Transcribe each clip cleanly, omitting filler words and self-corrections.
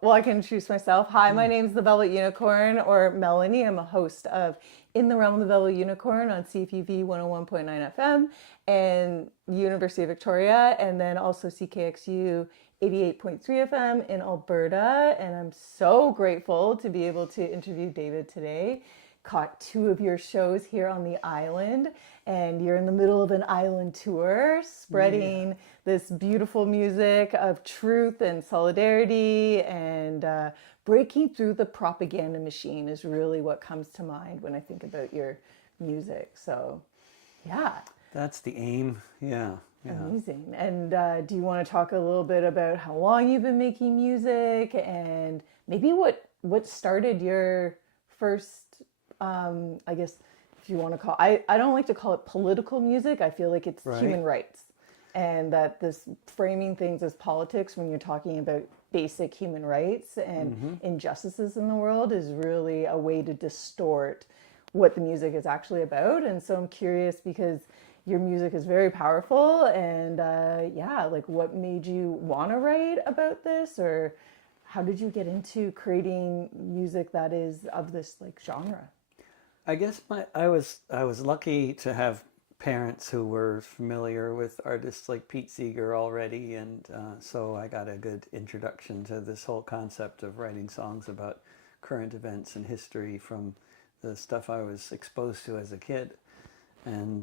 Well, I can introduce myself. Hi, my name's the Velvet Unicorn, or Melanie. I'm a host of In the Realm of the Velvet Unicorn on CFUV 101.9 FM and University of Victoria, and then also CKXU 88.3 FM in Alberta. And I'm so grateful to be able to interview David today. Caught two of your shows here on the island, and you're in the middle of an island tour spreading this beautiful music of truth and solidarity, and breaking through the propaganda machine is really what comes to mind when I think about your music. So yeah, That's the aim. Yeah. Yeah. amazing. And do you want to talk a little bit about how long you've been making music, and maybe what started your first, I guess, if you want to call, I don't like to call it political music. I feel like it's Right. human rights, and that this framing things as politics when you're talking about basic human rights and injustices in the world is really a way to distort what the music is actually about. And so I'm curious, because your music is very powerful, and yeah, like what made you want to write about this, or how did you get into creating music that is of this like genre? I guess I was lucky to have parents who were familiar with artists like Pete Seeger already, and so I got a good introduction to this whole concept of writing songs about current events and history from the stuff I was exposed to as a kid, and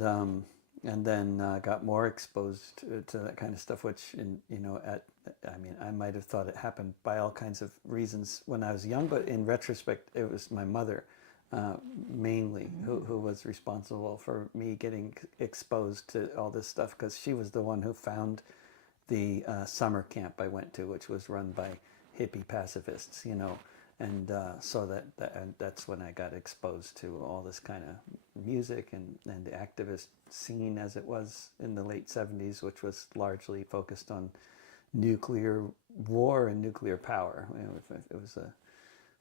then got more exposed to that kind of stuff, which I mean, I might have thought it happened by all kinds of reasons when I was young, but in retrospect, it was my mother mainly who was responsible for me getting exposed to all this stuff, because she was the one who found the summer camp I went to, which was run by hippie pacifists, and so that's when I got exposed to all this kind of music and the activist scene as it was in the late 70s, which was largely focused on nuclear war and nuclear power. It was a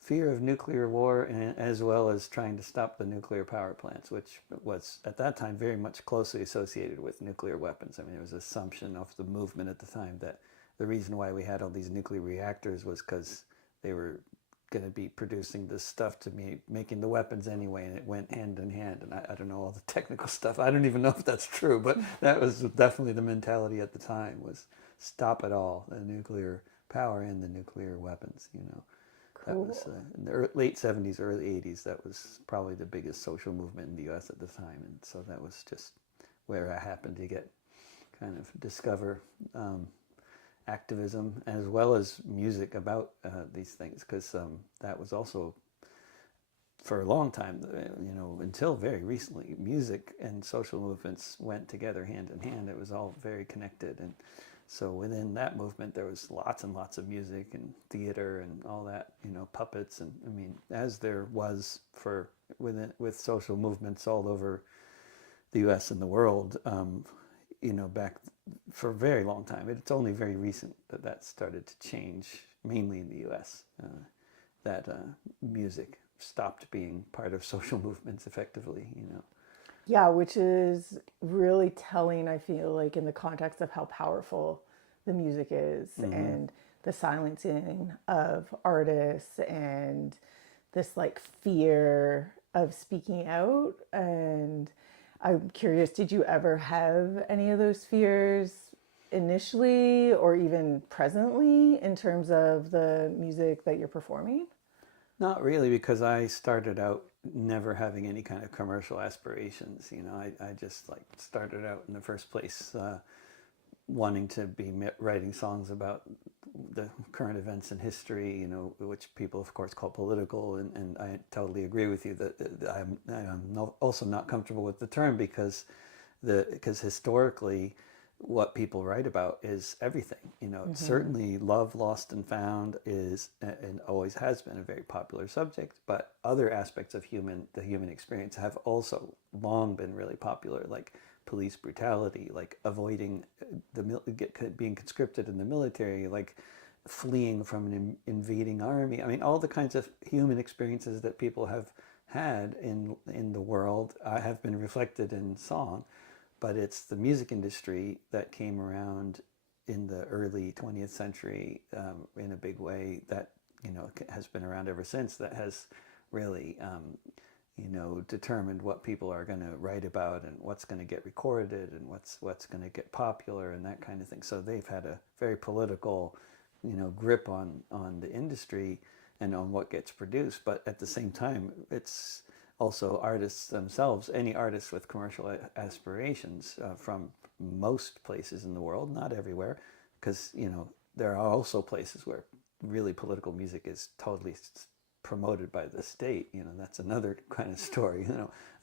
fear of nuclear war, and as well as trying to stop the nuclear power plants, which was at that time very much closely associated with nuclear weapons. I mean, there was an assumption of the movement at the time that the reason why we had all these nuclear reactors was because they were going to be producing this stuff to be making the weapons anyway, and it went hand in hand. And I don't know all the technical stuff. I don't even know if that's true, but that was definitely the mentality at the time, was stop it all, the nuclear power and the nuclear weapons. That Cool. was in the late 70s, early 80s. That was probably the biggest social movement in the U.S. at the time, and so that was just where I happened to get kind of discover activism as well as music about these things, because that was also for a long time, until very recently, music and social movements went together hand in hand. It was all very connected, and so within that movement, there was lots and lots of music and theater and all that, puppets, and I mean, as there was with social movements all over the U.S. and the world, back for a very long time. It's only very recent that started to change, mainly in the U.S. That music stopped being part of social movements effectively. Yeah, which is really telling, I feel like, in the context of how powerful the music is, and the silencing of artists, and this like fear of speaking out. And I'm curious, did you ever have any of those fears initially or even presently in terms of the music that you're performing? Not really, because I started out never having any kind of commercial aspirations. I just like started out in the first place wanting to be writing songs about the current events in history, which people of course call political, and I totally agree with you that I'm also not comfortable with the term, because historically what people write about is everything. Certainly love lost and found is and always has been a very popular subject, but other aspects of the human experience have also long been really popular, like police brutality, like avoiding being conscripted in the military, like fleeing from an invading army. I mean, all the kinds of human experiences that people have had in the world have been reflected in song. But it's the music industry that came around in the early 20th century in a big way that, has been around ever since, that has really, determined what people are going to write about and what's going to get recorded and what's going to get popular and that kind of thing. So they've had a very political, grip on the industry and on what gets produced. But at the same time, it's also artists themselves, any artists with commercial aspirations from most places in the world, not everywhere, because, there are also places where really political music is totally promoted by the state. That's another kind of story.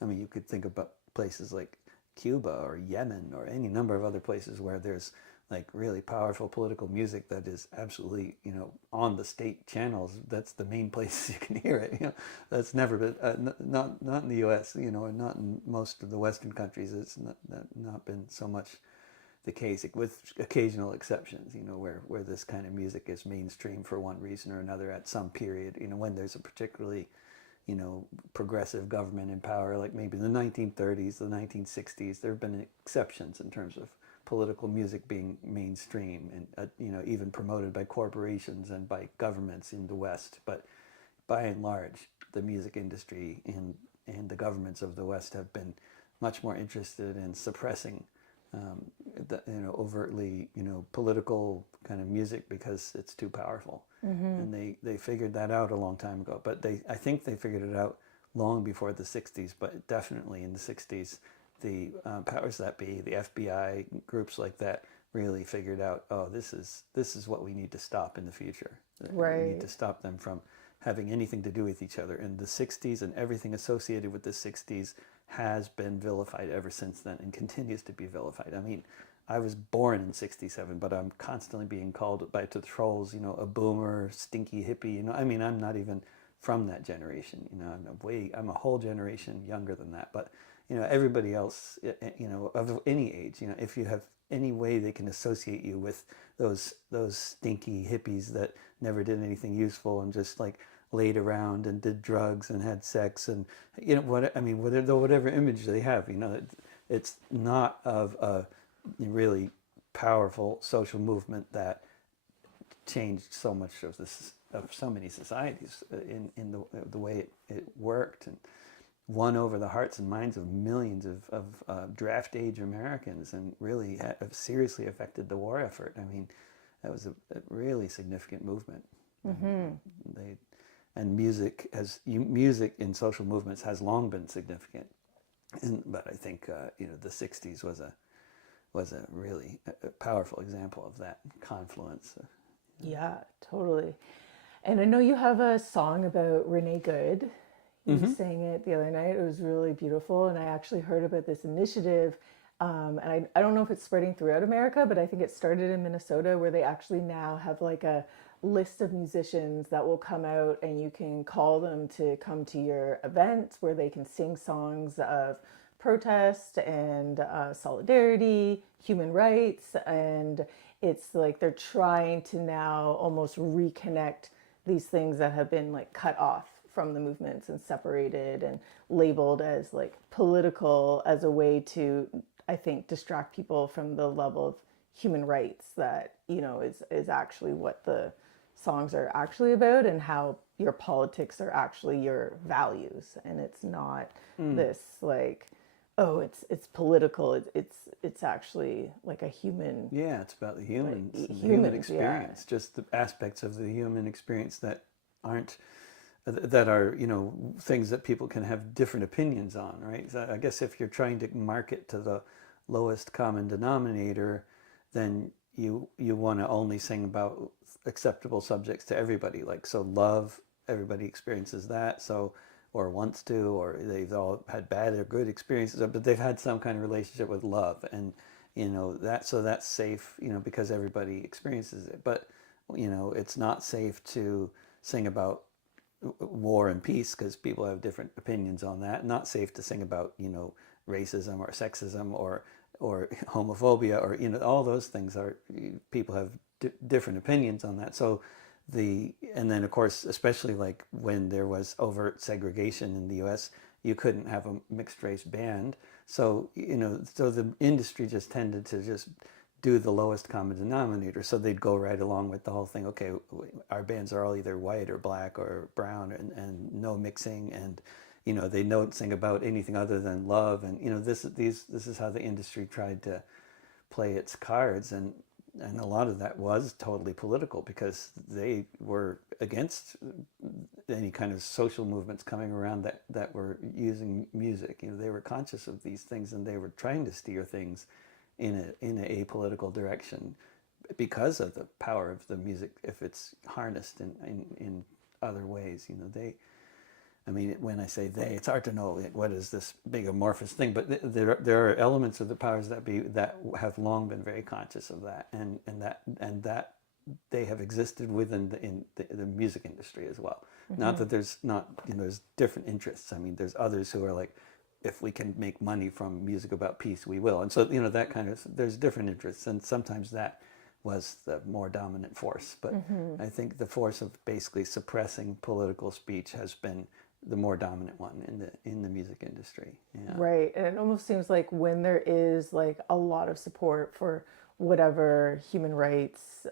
I mean, you could think about places like Cuba or Yemen or any number of other places where there's like really powerful political music that is absolutely, on the state channels. That's the main place you can hear it. That's never been, not in the U.S., and not in most of the Western countries. It's not been so much the case, with occasional exceptions, where this kind of music is mainstream for one reason or another at some period, when there's a particularly, progressive government in power, like maybe the 1930s, the 1960s. There have been exceptions in terms of political music being mainstream and, even promoted by corporations and by governments in the West. But by and large, the music industry and the governments of the West have been much more interested in suppressing overtly, political kind of music because it's too powerful. And they figured that out a long time ago. But I think they figured it out long before the 60s, but definitely in the 60s, the powers that be, the FBI, groups like that, really figured out, oh, this is what we need to stop in the future. Right. We need to stop them from having anything to do with each other. And the 60s and everything associated with the 60s has been vilified ever since then and continues to be vilified. I mean, I was born in '67, but I'm constantly being called to the trolls, a boomer, stinky hippie. I mean, I'm not even from that generation. I'm a whole generation younger than that. But everybody else, of any age, if you have any way they can associate you with those stinky hippies that never did anything useful and just like laid around and did drugs and had sex and whatever image they have, it's not of a really powerful social movement that changed so much of so many societies in the way it worked and won over the hearts and minds of millions of draft age Americans and really have seriously affected the war effort. I mean, that was a really significant movement. And music in social movements has long been significant, but I think the '60s was a really powerful example of that confluence. Yeah, totally. And I know you have a song about Renee Good. You sang it the other night. It was really beautiful, and I actually heard about this initiative. And I don't know if it's spreading throughout America, but I think it started in Minnesota, where they actually now have like a list of musicians that will come out and you can call them to come to your event where they can sing songs of protest and solidarity, human rights. And it's like they're trying to now almost reconnect these things that have been like cut off from the movements and separated and labeled as like political, as a way to, I think, distract people from the level of human rights that, is actually what the songs are actually about, and how your politics are actually your values. And it's not this like, oh, it's political. It's actually like a human. Yeah, it's about the humans, like, and the human humans, experience, yeah. just the aspects of the human experience that are, things that people can have different opinions on, right? So I guess if you're trying to market to the lowest common denominator, then you want to only sing about acceptable subjects to everybody. Like, so love, everybody experiences that, so, or wants to, or they've all had bad or good experiences, but they've had some kind of relationship with love, and that's safe, because everybody experiences it. But it's not safe to sing about war and peace because people have different opinions on that. Not safe to sing about racism or sexism or homophobia, or all those things are, people have different opinions on that. So and then of course, especially like when there was overt segregation in the US, you couldn't have a mixed race band. So so the industry just tended to just do the lowest common denominator. So they'd go right along with the whole thing. Okay, our bands are all either white or black or brown, and no mixing, and they don't sing about anything other than love. And this is how the industry tried to play its cards, and a lot of that was totally political, because they were against any kind of social movements coming around that were using music. They were conscious of these things, and they were trying to steer things in a apolitical direction because of the power of the music if it's harnessed in other ways. When I say they, it's hard to know what is this big amorphous thing, but there are elements of the powers that be that have long been very conscious of that, and that they have existed within the music industry as well. Not that there's there's different interests. There's others who are like, if we can make money from music about peace, we will. And so that kind of, there's different interests, and sometimes that was the more dominant force. But I think the force of basically suppressing political speech has been the more dominant one in the music industry. Yeah. Right. And it almost seems like when there is like a lot of support for whatever human rights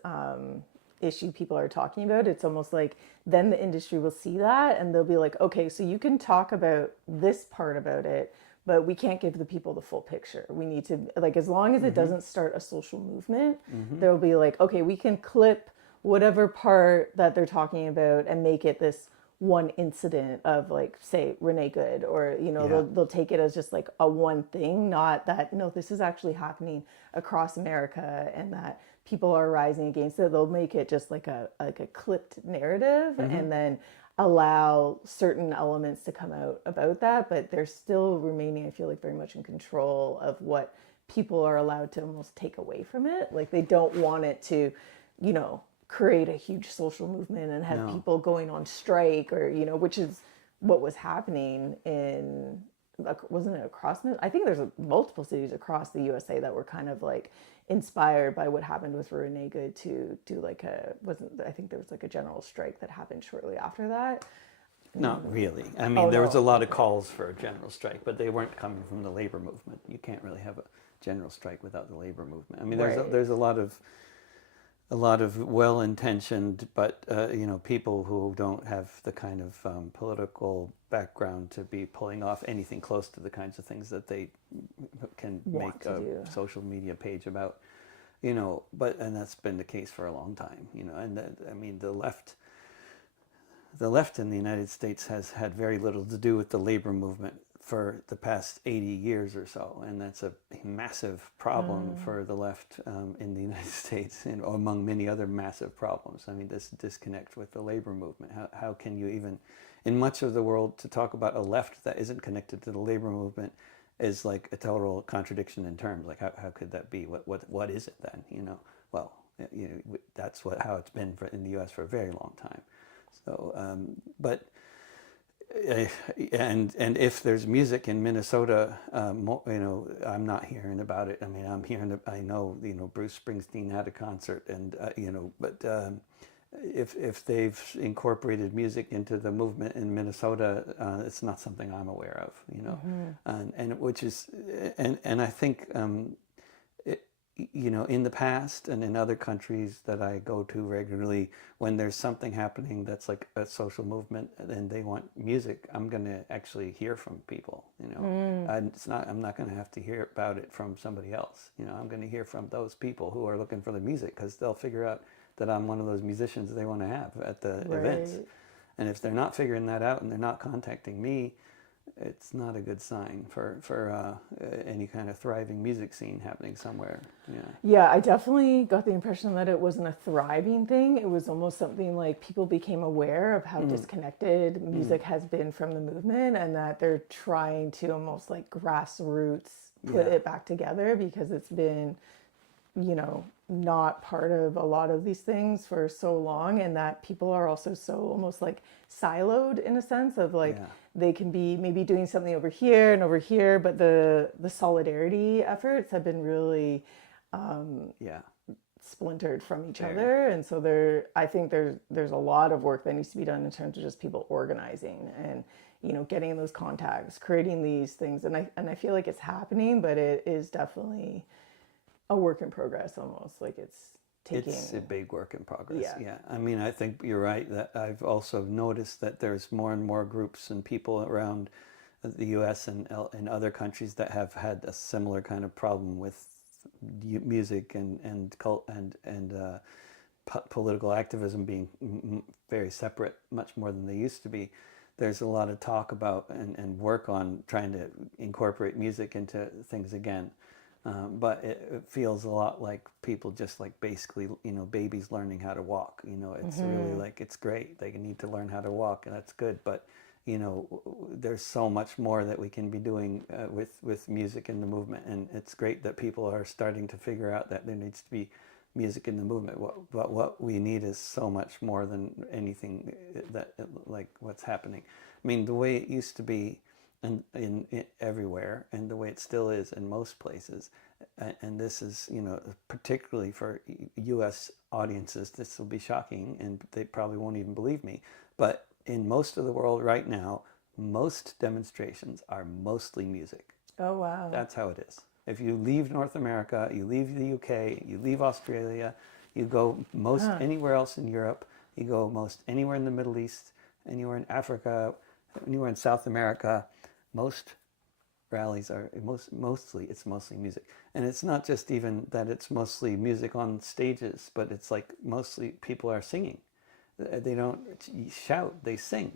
issue people are talking about, it's almost like then the industry will see that and they'll be like, okay, so you can talk about this part about it, but we can't give the people the full picture. We need to, like, as long as it doesn't start a social movement, there'll be like, okay, we can clip whatever part that they're talking about and make it this one incident of, like, say Renee Good, or they'll take it as just like a one thing, not that no, this is actually happening across America and that people are rising against it. They'll make it just like a clipped narrative and then allow certain elements to come out about that, but they're still remaining, I feel like, very much in control of what people are allowed to almost take away from it. Like, they don't want it to create a huge social movement and have people going on strike, or which is what was happening in, wasn't it across, I think there's multiple cities across the USA that were kind of like inspired by what happened with Renee Good to do like I think there was like a general strike that happened shortly after that. Not really. There was a lot of calls for a general strike, but they weren't coming from the labor movement. You can't really have a general strike without the labor movement. There's a lot of well-intentioned, but people who don't have the kind of political background to be pulling off anything close to the kinds of things that they can make a social media page about. And that's been the case for a long time. And the left in the United States has had very little to do with the labor movement for the past 80 years or so, and that's a massive problem for the left in the United States, and among many other massive problems. This disconnect with the labor movement. How can you even, in much of the world, to talk about a left that isn't connected to the labor movement is like a total contradiction in terms. Like, how could that be? What is it then? Well, that's how it's been in the U.S. for a very long time. So, but. And if there's music in Minnesota, I'm not hearing about it. I know Bruce Springsteen had a concert, and but if they've incorporated music into the movement in Minnesota, it's not something I'm aware of. And which is, and I think in the past and in other countries that I go to regularly, when there's something happening that's like a social movement and they want music, I'm going to actually hear from people, I'm not going to have to hear about it from somebody else. I'm going to hear from those people who are looking for the music, because they'll figure out that I'm one of those musicians they want to have at the events. And if they're not figuring that out and they're not contacting me, it's not a good sign for any kind of thriving music scene happening somewhere. Yeah, I definitely got the impression that it wasn't a thriving thing. It was almost something like people became aware of how disconnected music has been from the movement, and that they're trying to almost like grassroots put it back together, because it's been, not part of a lot of these things for so long, and that people are also so almost like siloed in a sense of like they can be maybe doing something over here and over here, but the solidarity efforts have been really splintered from each other. And so I think there's a lot of work that needs to be done in terms of just people organizing and getting those contacts, creating these things, and I feel like it's happening, but it is definitely a work in progress almost. Like it's taking. It's a big work in progress. Yeah. Yeah. I mean, I think you're right that I've also noticed that there's more and more groups and people around the U.S. and other countries that have had a similar kind of problem with music and cult and political activism being very separate, much more than they used to be. There's a lot of talk about and work on trying to incorporate music into things again. But it feels a lot like people just like basically, babies learning how to walk. It's really like, it's great. They need to learn how to walk, and that's good. But, there's so much more that we can be doing with music in the movement. And it's great that people are starting to figure out that there needs to be music in the movement. But what we need is so much more than anything that, like what's happening. I mean, the way it used to be in everywhere, and the way it still is in most places, and this is, particularly for U.S. audiences, this will be shocking, and they probably won't even believe me, but in most of the world right now, most demonstrations are mostly music. Oh, wow. That's how it is. If you leave North America, you leave the UK, you leave Australia, you go most anywhere else in Europe, you go most anywhere in the Middle East, anywhere in Africa, anywhere in South America, most rallies are mostly music. And it's not just even that it's mostly music on stages, but it's like mostly people are singing. They don't shout, they sing.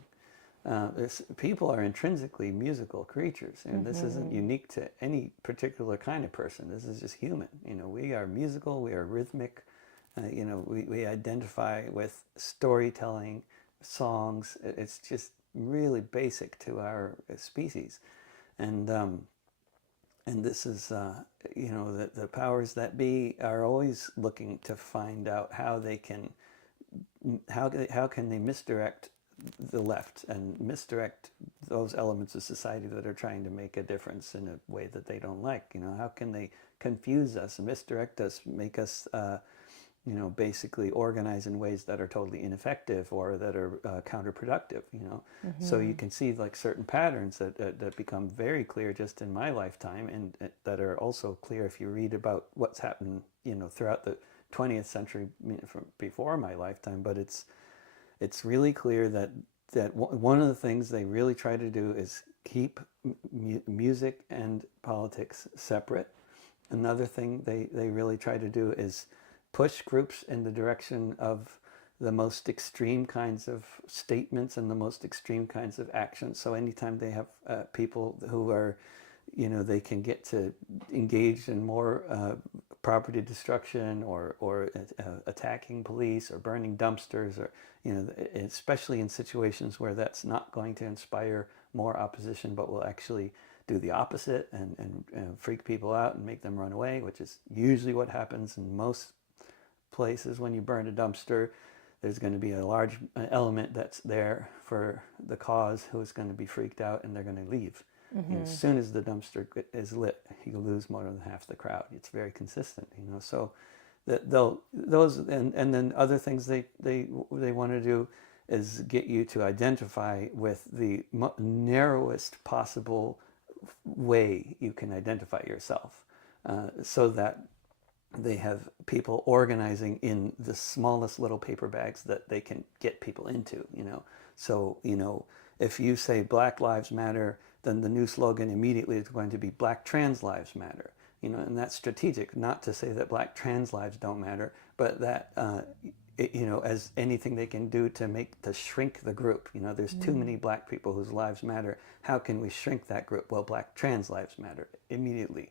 People are intrinsically musical creatures, and this isn't unique to any particular kind of person. This is just human. We are musical, we are rhythmic. We identify with storytelling, songs. It's just really basic to our species, and this is the powers that be are always looking to find out how they can misdirect the left and misdirect those elements of society that are trying to make a difference in a way that they don't like. How can they confuse us, misdirect us, make us basically organize in ways that are totally ineffective or that are counterproductive. So you can see like certain patterns that become very clear just in my lifetime, and that are also clear if you read about what's happened throughout the 20th century from before my lifetime. But it's really clear that one of the things they really try to do is keep music and politics separate. Another thing they really try to do is push groups in the direction of the most extreme kinds of statements and the most extreme kinds of actions. So anytime they have people who are, they can get to engage in more property destruction or attacking police or burning dumpsters, or especially in situations where that's not going to inspire more opposition, but will actually do the opposite and freak people out and make them run away, which is usually what happens in most places. When you burn a dumpster, there's going to be a large element that's there for the cause who is going to be freaked out, and they're going to leave. As soon as the dumpster is lit, you lose more than half the crowd. It's very consistent, So those and then other things they want to do is get you to identify with the narrowest possible way you can identify yourself, so that they have people organizing in the smallest little paper bags that they can get people into, So, if you say Black Lives Matter, then the new slogan immediately is going to be Black Trans Lives Matter, and that's strategic, not to say that Black trans lives don't matter, but that, as anything they can do to shrink the group. There's too many Black people whose lives matter. How can we shrink that group? Well, Black trans lives matter immediately.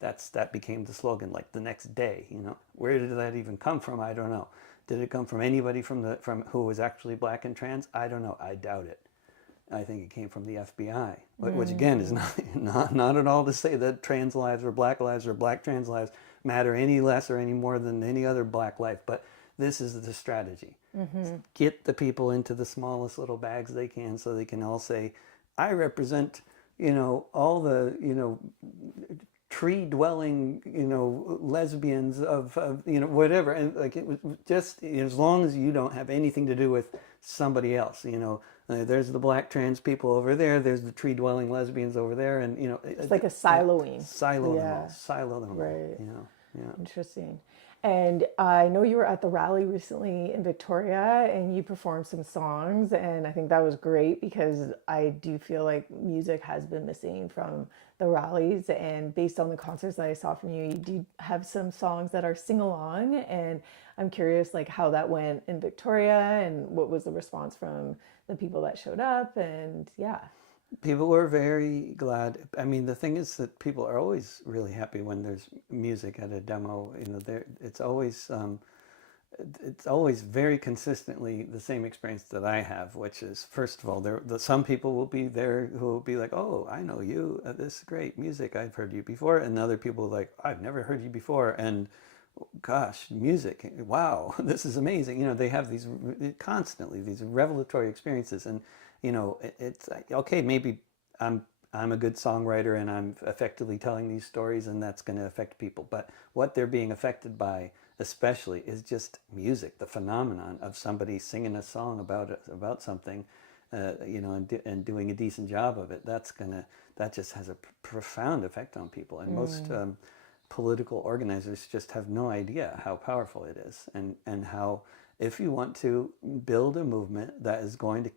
That became the slogan like the next day. Where did that even come from? I don't know. Did it come from anybody from who was actually Black and trans? I don't know. I doubt it. I think it came from the FBI, which again is not at all to say that trans lives or Black trans lives matter any less or any more than any other Black life. But this is the strategy. Get the people into the smallest little bags they can, so they can all say, I represent, all the, tree-dwelling, lesbians of whatever, and like it was just as long as you don't have anything to do with somebody else, there's the Black trans people over there, there's the tree-dwelling lesbians over there, and it's like a siloing. Silo them all, Right. Yeah. Interesting. And I know you were at the rally recently in Victoria and you performed some songs. And I think that was great because I do feel like music has been missing from the rallies. And based on the concerts that I saw from you, you do have some songs that are sing along. And I'm curious, like, how that went in Victoria and what was the response from the people that showed up. And yeah. People were very glad. I mean, the thing is that people are always really happy when there's music at a demo. You know, there it's always very consistently the same experience that I have, which is, first of all, some people will be there who will be like, "Oh, I know you. This is great music. I've heard you before," and other people are like, "I've never heard you before," and gosh, music, wow, this is amazing. You know, they have these constantly these revelatory experiences, and you know, it's like, okay, maybe I'm a good songwriter and I'm effectively telling these stories, and that's going to affect people. But what they're being affected by, especially, is just music, the phenomenon of somebody singing a song about something, you know, and doing a decent job of it. That just has a profound effect on people, and most political organizers just have no idea how powerful it is, and how, if you want to build a movement that is going to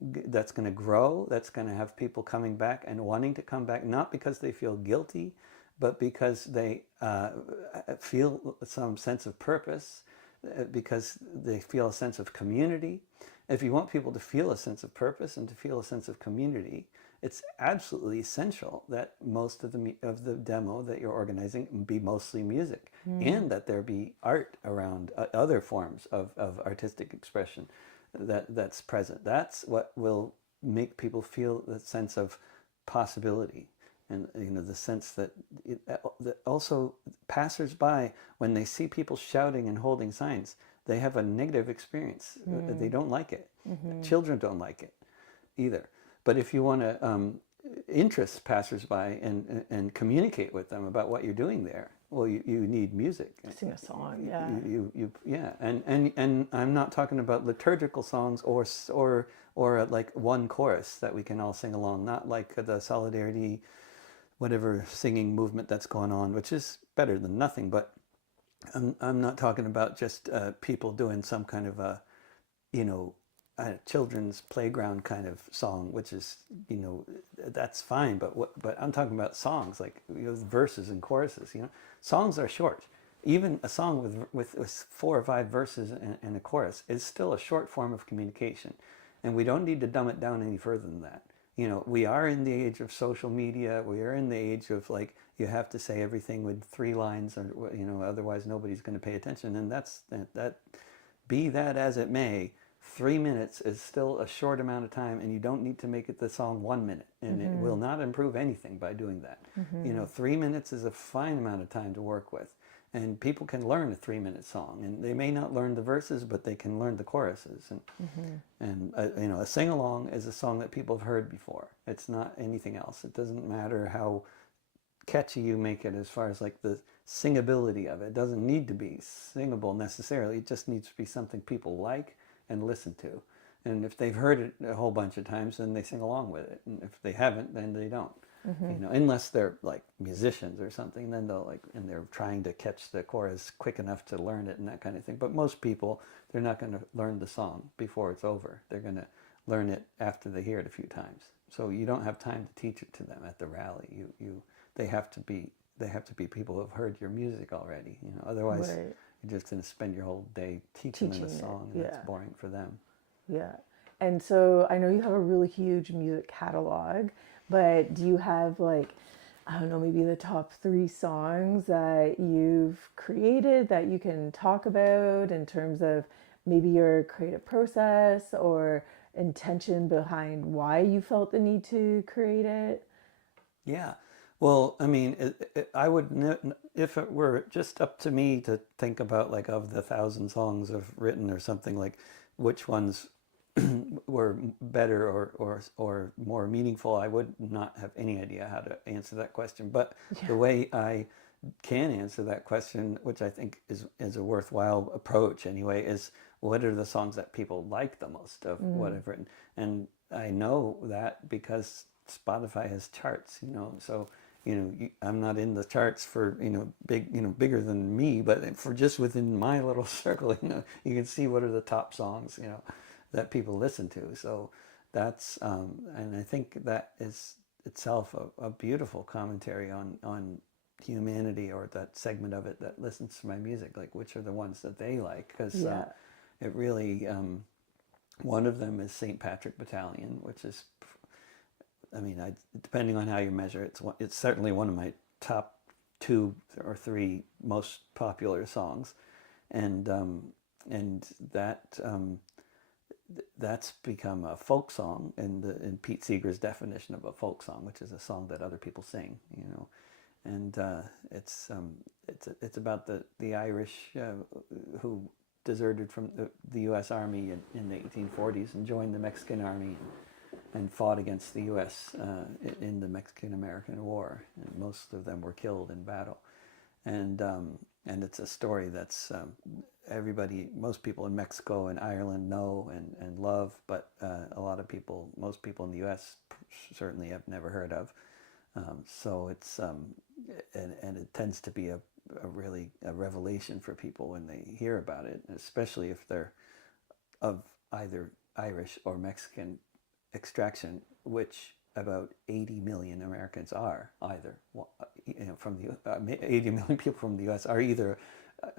that's going to grow, that's going to have people coming back and wanting to come back, not because they feel guilty, but because they feel some sense of purpose, because they feel a sense of community. If you want people to feel a sense of purpose and to feel a sense of community, it's absolutely essential that most of the demo that you're organizing be mostly music, and that there be art around, other forms of artistic expression that's present. That's what will make people feel the sense of possibility, and you know, the sense that also passersby, when they see people shouting and holding signs, they have a negative experience. They don't like it. Children don't like it either. But if you want to interest passersby and communicate with them about what you're doing there, well, you need music. Sing a song, yeah. Yeah, and I'm not talking about liturgical songs or like one chorus that we can all sing along. Not like the solidarity, whatever singing movement that's going on, which is better than nothing. But I'm not talking about just people doing some kind of a, you know, a children's playground kind of song, which is, you know, that's fine. But I'm talking about songs like, you know, verses and choruses. You know, songs are short. Even a song with 4 or 5 verses and a chorus is still a short form of communication, and we don't need to dumb it down any further than that. You know, we are in the age of social media. We are in the age of, like, you have to say everything with 3 lines, or, you know, otherwise nobody's going to pay attention. And that be that as it may, 3 minutes is still a short amount of time, and you don't need to make it the song 1 minute, and it will not improve anything by doing that. You know, 3 minutes is a fine amount of time to work with, and people can learn a 3-minute song, and they may not learn the verses, but they can learn the choruses. And you know, a sing-along is a song that people have heard before. It's not anything else. It doesn't matter how catchy you make it as far as like the singability of it. It doesn't need to be singable necessarily. It just needs to be something people like and listen to. And if they've heard it a whole bunch of times, then they sing along with it. And if they haven't, then they don't. You know, unless they're like musicians or something, then they'll like, and they're trying to catch the chorus quick enough to learn it and that kind of thing. But most people, they're not going to learn the song before it's over. They're going to learn it after they hear it a few times. So you don't have time to teach it to them at the rally. They have to be people who have heard your music already. You know, otherwise you're just going to spend your whole day teaching them a song, and that's boring for them. Yeah. And so I know you have a really huge music catalog, but do you have, like, I don't know, maybe the top 3 songs that you've created that you can talk about in terms of maybe your creative process or intention behind why you felt the need to create it? Yeah. Well, I mean, I would, if it were just up to me to think about, like, of the 1,000 songs I've written or something, like, which ones were better or more meaningful, I would not have any idea how to answer that question. But the way I can answer that question, which I think is a worthwhile approach anyway, is what are the songs that people like the most of what I've written? And I know that because Spotify has charts, you know, so I'm not in the charts for, bigger than me, but for just within my little circle, you can see what are the top songs, that people listen to. So that's, and I think that is itself a beautiful commentary on humanity, or that segment of it that listens to my music, like which are the ones that they like, because Yeah. it really, one of them is St. Patrick Battalion, which is, I mean, depending on how you measure it, it's certainly one of my top 2 or 3 most popular songs, and that that's become a folk song in Pete Seeger's definition of a folk song, which is a song that other people sing, and it's about the Irish who deserted from the U.S. Army in the 1840s and joined the Mexican Army and fought against the U.S. In the Mexican-American War, and most of them were killed in battle. And it's a story that's most people in Mexico and Ireland know and love, but most people in the U.S. certainly have never heard of. So it's and it tends to be a revelation for people when they hear about it, especially if they're of either Irish or Mexican extraction, which about 80 million Americans are either. From the 80 million people from the U.S. are either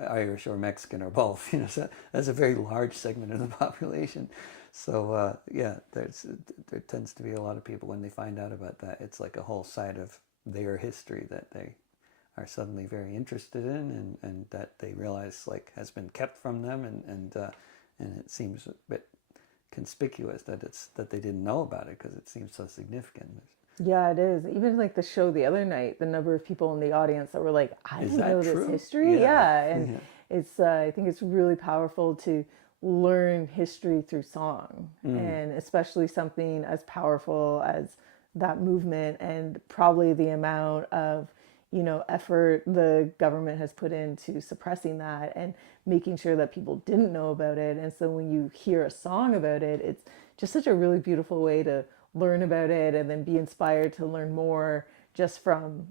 Irish or Mexican or both. So that's a very large segment of the population. So there tends to be a lot of people when they find out about that. It's like a whole side of their history that they are suddenly very interested in, and that they realize has been kept from them, and it seems a bit conspicuous that they didn't know about it, because it seems so significant. Yeah, it is. Even like the show the other night, the number of people in the audience that were like, I Is didn't that know true? this history. Yeah. And Yeah. it's, I think it's really powerful to learn history through song, and especially something as powerful as that movement, and probably the amount of, effort the government has put into suppressing that and making sure that people didn't know about it. And so when you hear a song about it, it's just such a really beautiful way to learn about it, and then be inspired to learn more just from,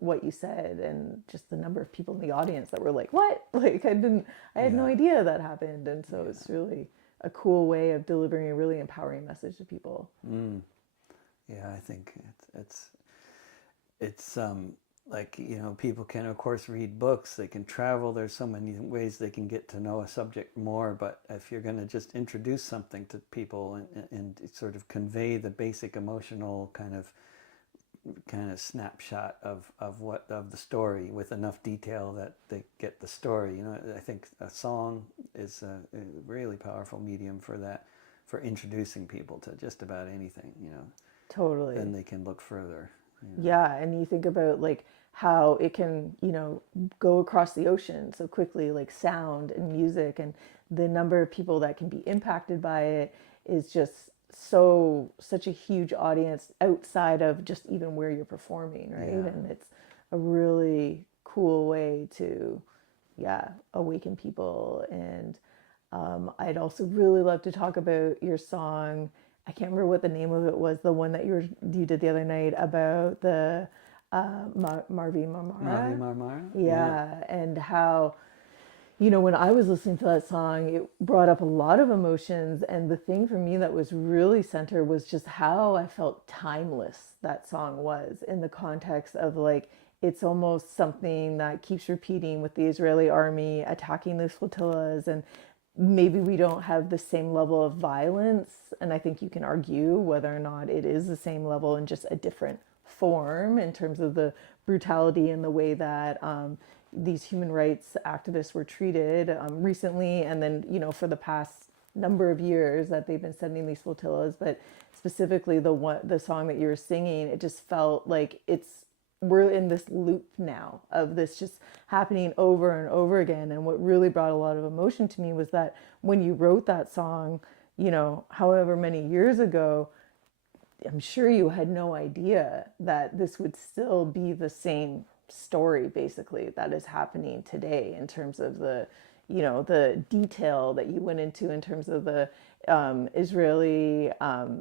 what you said, and just the number of people in the audience that were like, what? Like, I had no Yeah. idea that happened. And so it's really a cool way of delivering a really empowering message to people. Yeah, I think it's like, people can of course read books, they can travel, there's so many ways they can get to know a subject more, but if you're going to just introduce something to people and sort of convey the basic emotional kind of snapshot of the story with enough detail that they get the story, I think a song is a really powerful medium for that, for introducing people to just about anything, Totally. then they can look further. Yeah, and you think about like how it can, go across the ocean so quickly, like sound and music, and the number of people that can be impacted by it is just such a huge audience outside of just even where you're performing, right? Yeah. And it's a really cool way to, awaken people. And I'd also really love to talk about your song. I can't remember what the name of it was, the one that you did the other night about the Marvi Marmara. Mavi Marmara? Yeah, and how, when I was listening to that song, it brought up a lot of emotions. And the thing for me that was really center was just how I felt timeless that song was, in the context of like, it's almost something that keeps repeating with the Israeli army attacking these flotillas. And maybe we don't have the same level of violence. And I think you can argue whether or not it is the same level in just a different form in terms of the brutality and the way that these human rights activists were treated recently, and then for the past number of years that they've been sending these flotillas. But specifically the song that you were singing, it just felt like we're in this loop now of this just happening over and over again. And what really brought a lot of emotion to me was that when you wrote that song, however many years ago, I'm sure you had no idea that this would still be the same story basically that is happening today, in terms of the detail that you went into in terms of the Israeli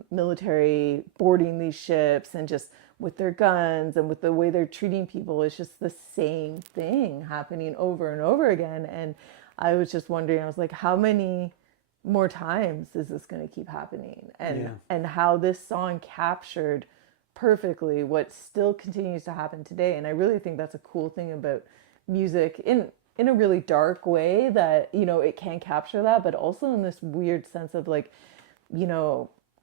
military boarding these ships and just with their guns and with the way they're treating people. It's just the same thing happening over and over again. And I was just wondering, I was like, how many more times is this going to keep happening? Yeah. And how this song captured perfectly what still continues to happen today. And I really think that's a cool thing about music in a really dark way, that it can capture that, but also in this weird sense of like,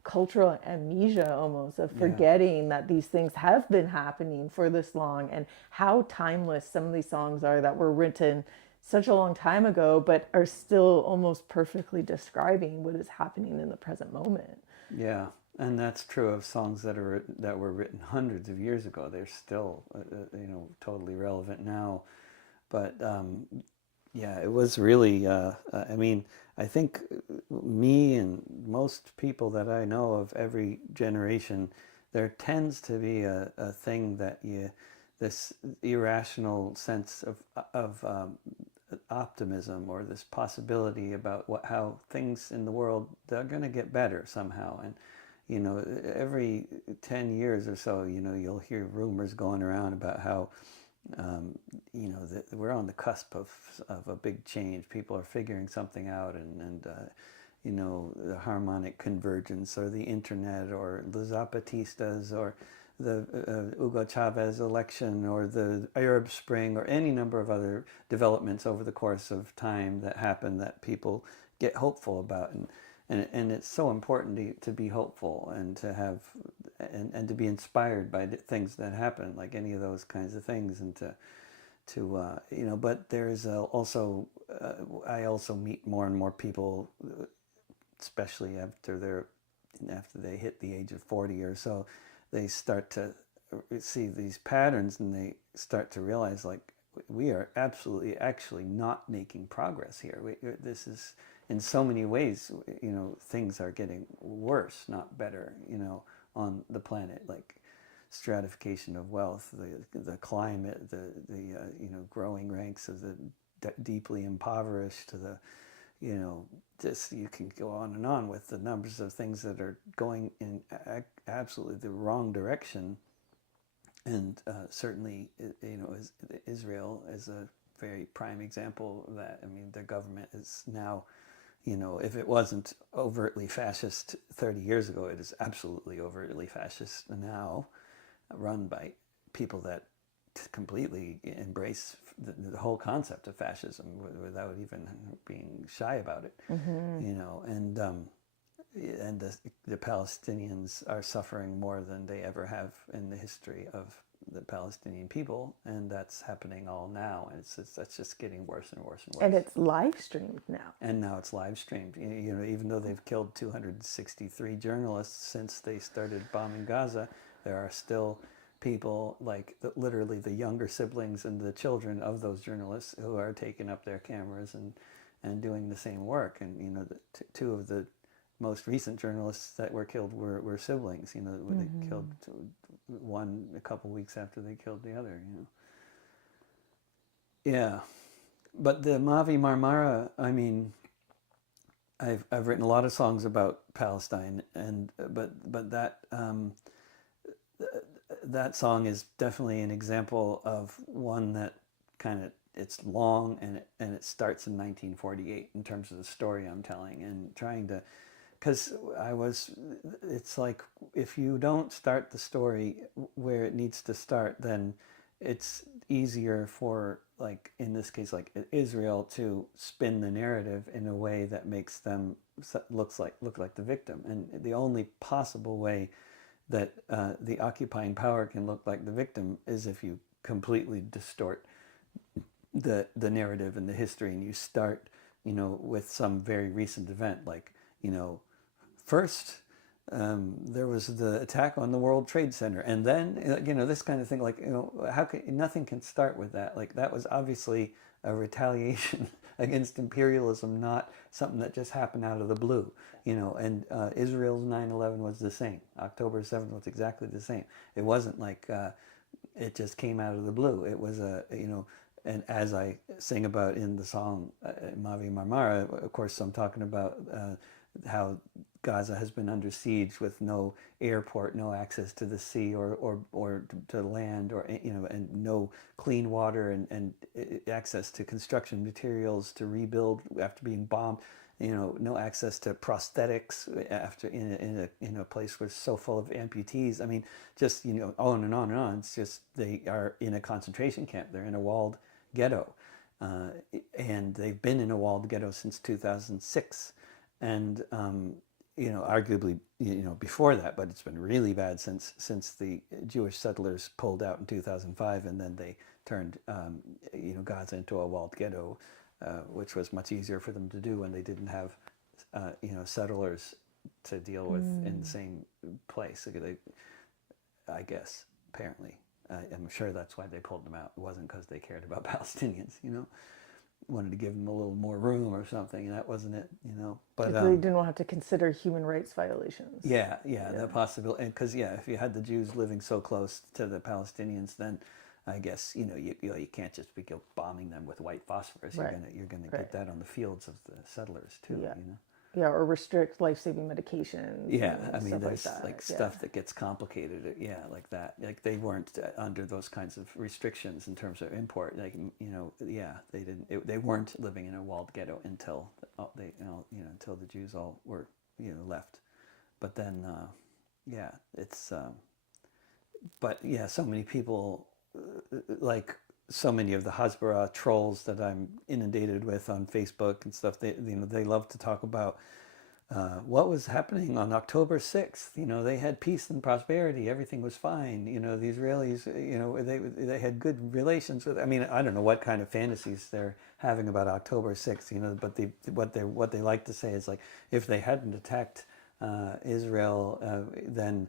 cultural amnesia, almost, of Yeah. forgetting that these things have been happening for this long, and how timeless some of these songs are that were written such a long time ago but are still almost perfectly describing what is happening in the present moment. Yeah, and that's true of songs that were written hundreds of years ago. They're still, totally relevant now. But yeah, it was really. I mean, I think me and most people that I know of every generation, there tends to be a thing that this irrational sense of optimism, or this possibility about how things in the world, they're going to get better somehow. And every 10 years or so, you'll hear rumors going around about how that we're on the cusp of a big change. People are figuring something out, and the harmonic convergence, or the internet, or the Zapatistas, or the Hugo Chavez election, or the Arab Spring, or any number of other developments over the course of time that happen that people get hopeful about. And it's so important to be hopeful, and to have and to be inspired by things that happen, like any of those kinds of things, and but there's also I also meet more and more people, especially after they hit the age of 40 or so. They start to see these patterns, and they start to realize, like, we are absolutely actually not making progress here. This is, in so many ways, things are getting worse, not better, on the planet. Like stratification of wealth, the climate, the growing ranks of the deeply impoverished, to the just, you can go on and on with the numbers of things that are going in absolutely the wrong direction. And certainly, Israel is a very prime example of that. I mean, their government is now, if it wasn't overtly fascist 30 years ago, it is absolutely overtly fascist now, run by people that completely embrace the whole concept of fascism without even being shy about it. And the Palestinians are suffering more than they ever have in the history of the Palestinian people, and that's happening all now, and that's just getting worse and worse and worse. And it's live streamed now. And now it's live streamed. Even though they've killed 263 journalists since they started bombing Gaza, there are still people, like literally the younger siblings and the children of those journalists, who are taking up their cameras and doing the same work. And two of the most recent journalists that were killed were siblings. They killed one a couple weeks after they killed the other. Yeah, but the Mavi Marmara, I mean, I've written a lot of songs about Palestine, but that song is definitely an example of one that kind of, it's long, and it starts in 1948 in terms of the story I'm telling, and trying to, because it's like, if you don't start the story where it needs to start, then it's easier for, like in this case, like Israel, to spin the narrative in a way that makes them look like the victim. And the only possible way that the occupying power can look like the victim is if you completely distort the narrative and the history, and you start, with some very recent event, like, first there was the attack on the World Trade Center, and then this kind of thing. Like, nothing can start with that. Like, that was obviously a retaliation against imperialism, not something that just happened out of the blue. And Israel's 9/11 was the same. October 7th was exactly the same. It wasn't like it just came out of the blue. It was and as I sing about in the song Mavi Marmara, of course, I'm talking about how Gaza has been under siege with no airport, no access to the sea or to land, or and no clean water and access to construction materials to rebuild after being bombed. No access to prosthetics after in a place where it's so full of amputees. I mean, just on and on and on. It's just they are in a concentration camp. They're in a walled ghetto, and they've been in a walled ghetto since 2006, and arguably before that, but it's been really bad since the Jewish settlers pulled out in 2005, and then they turned Gaza into a walled ghetto. Which was much easier for them to do when they didn't have, settlers to deal with in the same place. I guess, apparently. I'm sure that's why they pulled them out. It wasn't because they cared about Palestinians, Wanted to give them a little more room or something, and that wasn't it, But they didn't want to have to consider human rights violations. Yeah, the possibility. Because, if you had the Jews living so close to the Palestinians, then I guess you can't just be bombing them with white phosphorus. Right. You're gonna get that on the fields of the settlers too. Yeah, or restrict life-saving medications. Yeah, I mean, there's like stuff that gets complicated. Yeah, like that. Like they weren't under those kinds of restrictions in terms of import. Like they didn't. They weren't living in a walled ghetto until until the Jews all were left. But then it's. But so many people. Like so many of the Hasbara trolls that I'm inundated with on Facebook and stuff, they love to talk about what was happening on October 6th. They had peace and prosperity, everything was fine. The Israelis, they had good relations with. I mean, I don't know what kind of fantasies they're having about October 6th. But what they like to say is like, if they hadn't attacked Israel, then.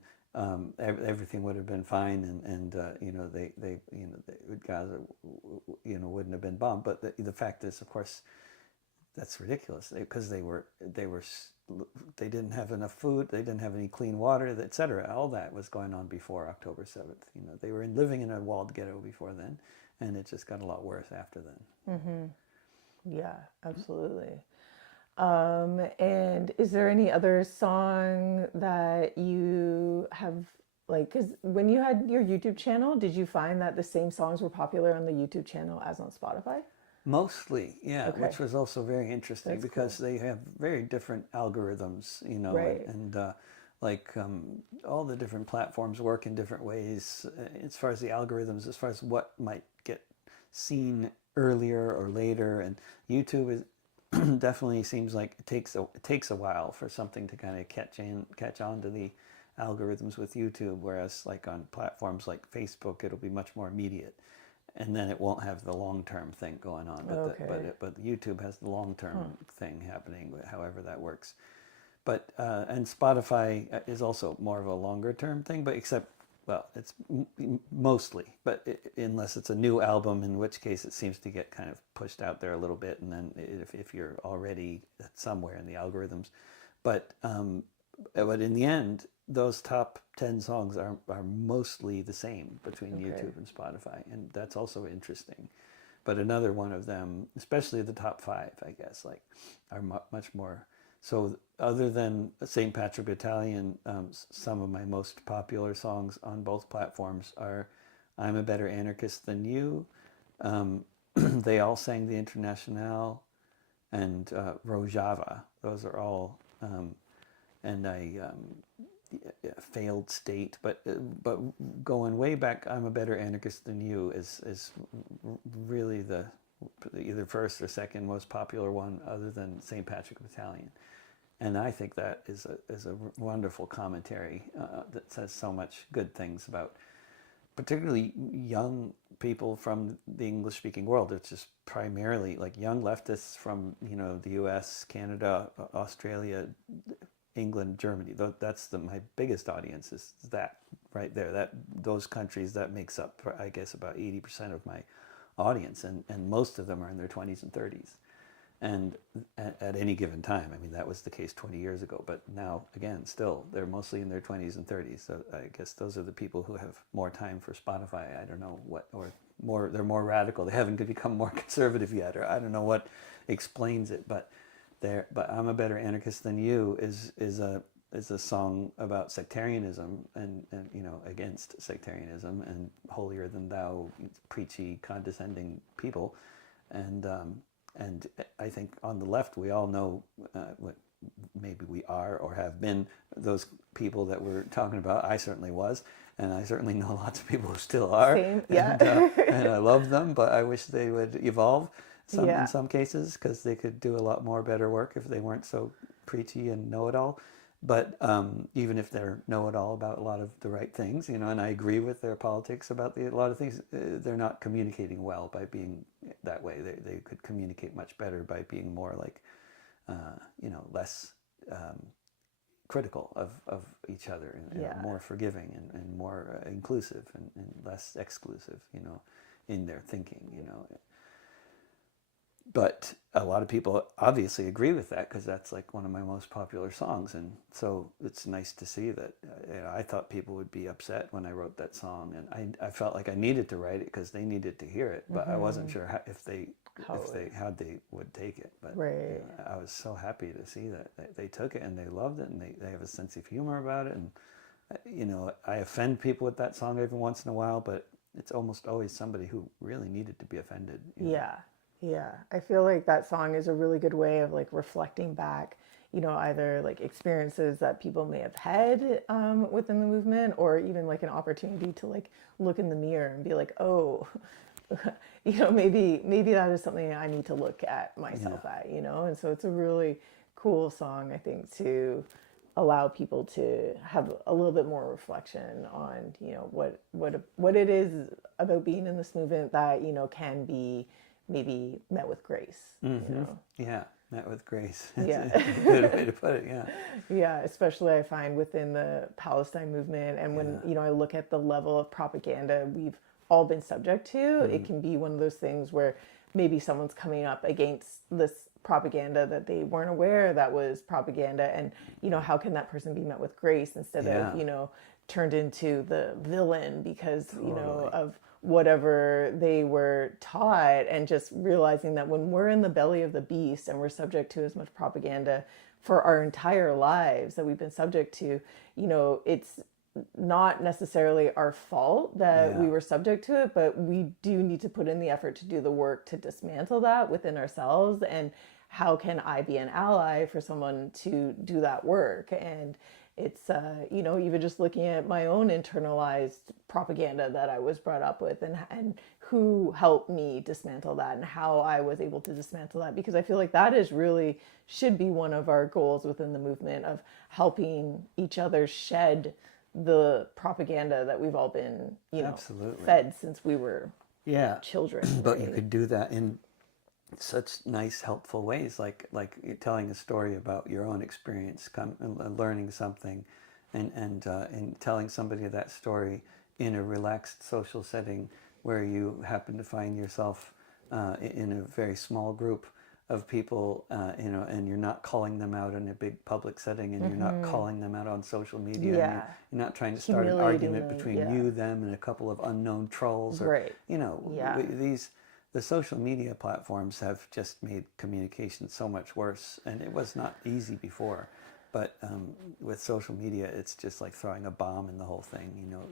Everything would have been fine, and Gaza wouldn't have been bombed. But the fact is, of course, that's ridiculous because they didn't have enough food, they didn't have any clean water, etc. All that was going on before October 7th. They were living in a walled ghetto before then, and it just got a lot worse after then. Mm-hmm. Yeah, absolutely. And is there any other song that you have, like, because when you had your YouTube channel, did you find that the same songs were popular on the YouTube channel as on Spotify? Mostly, yeah, Okay. which was also very interesting. That's because cool. they have very different algorithms, Right. and all the different platforms work in different ways as far as the algorithms, as far as what might get seen earlier or later. And YouTube is definitely seems like it takes a while for something to kind of catch on to the algorithms with YouTube, whereas like on platforms like Facebook, it'll be much more immediate, and then it won't have the long-term thing going on. But YouTube has the long-term thing happening, however that works. But and Spotify is also more of a longer-term thing, but except. Well, it's mostly, but unless it's a new album, in which case it seems to get kind of pushed out there a little bit, and then if you're already somewhere in the algorithms, but in the end, those top 10 songs are mostly the same between YouTube and Spotify, and that's also interesting. But another one of them, especially the top 5, I guess, like are much more. So other than St. Patrick Battalion, some of my most popular songs on both platforms are I'm a Better Anarchist Than You. They all sang the Internationale, and Rojava. Those are all, and Failed State. But going way back, I'm a Better Anarchist Than You is really the either first or second most popular one, other than St. Patrick Battalion. And I think that is a wonderful commentary that says so much good things about particularly young people from the English-speaking world. It's just primarily like young leftists from the U.S., Canada, Australia, England, Germany. That's my biggest audience is that right there. Those countries, that makes up, I guess, about 80% of my audience, and most of them are in their 20s and 30s. And at any given time, I mean, that was the case 20 years ago, but now, again, still, they're mostly in their 20s and 30s. So I guess those are the people who have more time for Spotify. I don't know what, or more, they're more radical. They haven't become more conservative yet, or I don't know what explains it, but there. But I'm a better anarchist than you is a song about sectarianism and you know, against sectarianism and holier than thou, preachy, condescending people, and I think on the left we all know what maybe we are or have been those people that we're talking about. I certainly was, and I certainly know lots of people who still are. Same, yeah. And I love them, but I wish they would evolve Yeah. in some cases, because they could do a lot more better work if they weren't so preachy and know-it-all. But even if they're know-it-all about a lot of the right things, you know, and I agree with their politics about a lot of things, they're not communicating well by being that way. They could communicate much better by being more like, you know, less critical of each other, and Yeah. more forgiving and more inclusive and less exclusive, you know, in their thinking, you know. But a lot of people obviously agree with that, because that's like one of my most popular songs, and so it's nice to see that. You know, I thought people would be upset when I wrote that song, and I felt like I needed to write it because they needed to hear it, but I wasn't sure how they would take it. But Right. you know, I was so happy to see that they took it and they loved it, and they have a sense of humor about it. And you know, I offend people with that song every once in a while, but it's almost always somebody who really needed to be offended. You know? Yeah. Yeah. I feel like that song is a really good way of like reflecting back, you know, either like experiences that people may have had within the movement, or even like an opportunity to like look in the mirror and be like, oh, you know, maybe that is something I need to look at myself at, you know? And so it's a really cool song, I think, to allow people to have a little bit more reflection on, you know, what it is about being in this movement that, you know, can be maybe met with grace, you know? Yeah, met with grace. Yeah. That's a good way to put it, yeah. Yeah, especially I find within the Palestine movement, and when, you know, I look at the level of propaganda we've all been subject to, it can be one of those things where maybe someone's coming up against this propaganda that they weren't aware that was propaganda, and, you know, how can that person be met with grace instead of, you know, turned into the villain because, you know, of whatever they were taught, and just realizing that when we're in the belly of the beast and we're subject to as much propaganda for our entire lives that we've been subject to, you know, it's not necessarily our fault that we were subject to it, but we do need to put in the effort to do the work to dismantle that within ourselves. And how can I be an ally for someone to do that work? And it's, you know, even just looking at my own internalized propaganda that I was brought up with, and who helped me dismantle that, and how I was able to dismantle that, because I feel like that is really should be one of our goals within the movement, of helping each other shed the propaganda that we've all been, you know, fed since we were children. But you could do that in such nice, helpful ways, like you're telling a story about your own experience, learning something, and telling somebody that story in a relaxed social setting where you happen to find yourself in a very small group of people, you know, and you're not calling them out in a big public setting, and you're not calling them out on social media. And you're not trying to start an argument between you, them, and a couple of unknown trolls. Or, you know, the social media platforms have just made communication so much worse, and it was not easy before. But with social media, it's just like throwing a bomb in the whole thing. You know,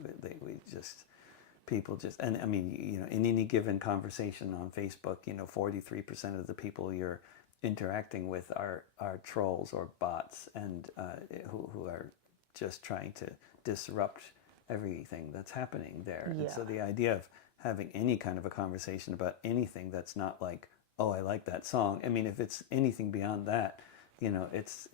people just, and I mean, you know, in any given conversation on Facebook, you know, 43% of the people you're interacting with are trolls or bots, and who are just trying to disrupt everything that's happening there. And so the idea of having any kind of a conversation about anything that's not like, oh, I like that song. I mean, if it's anything beyond that, you know, it's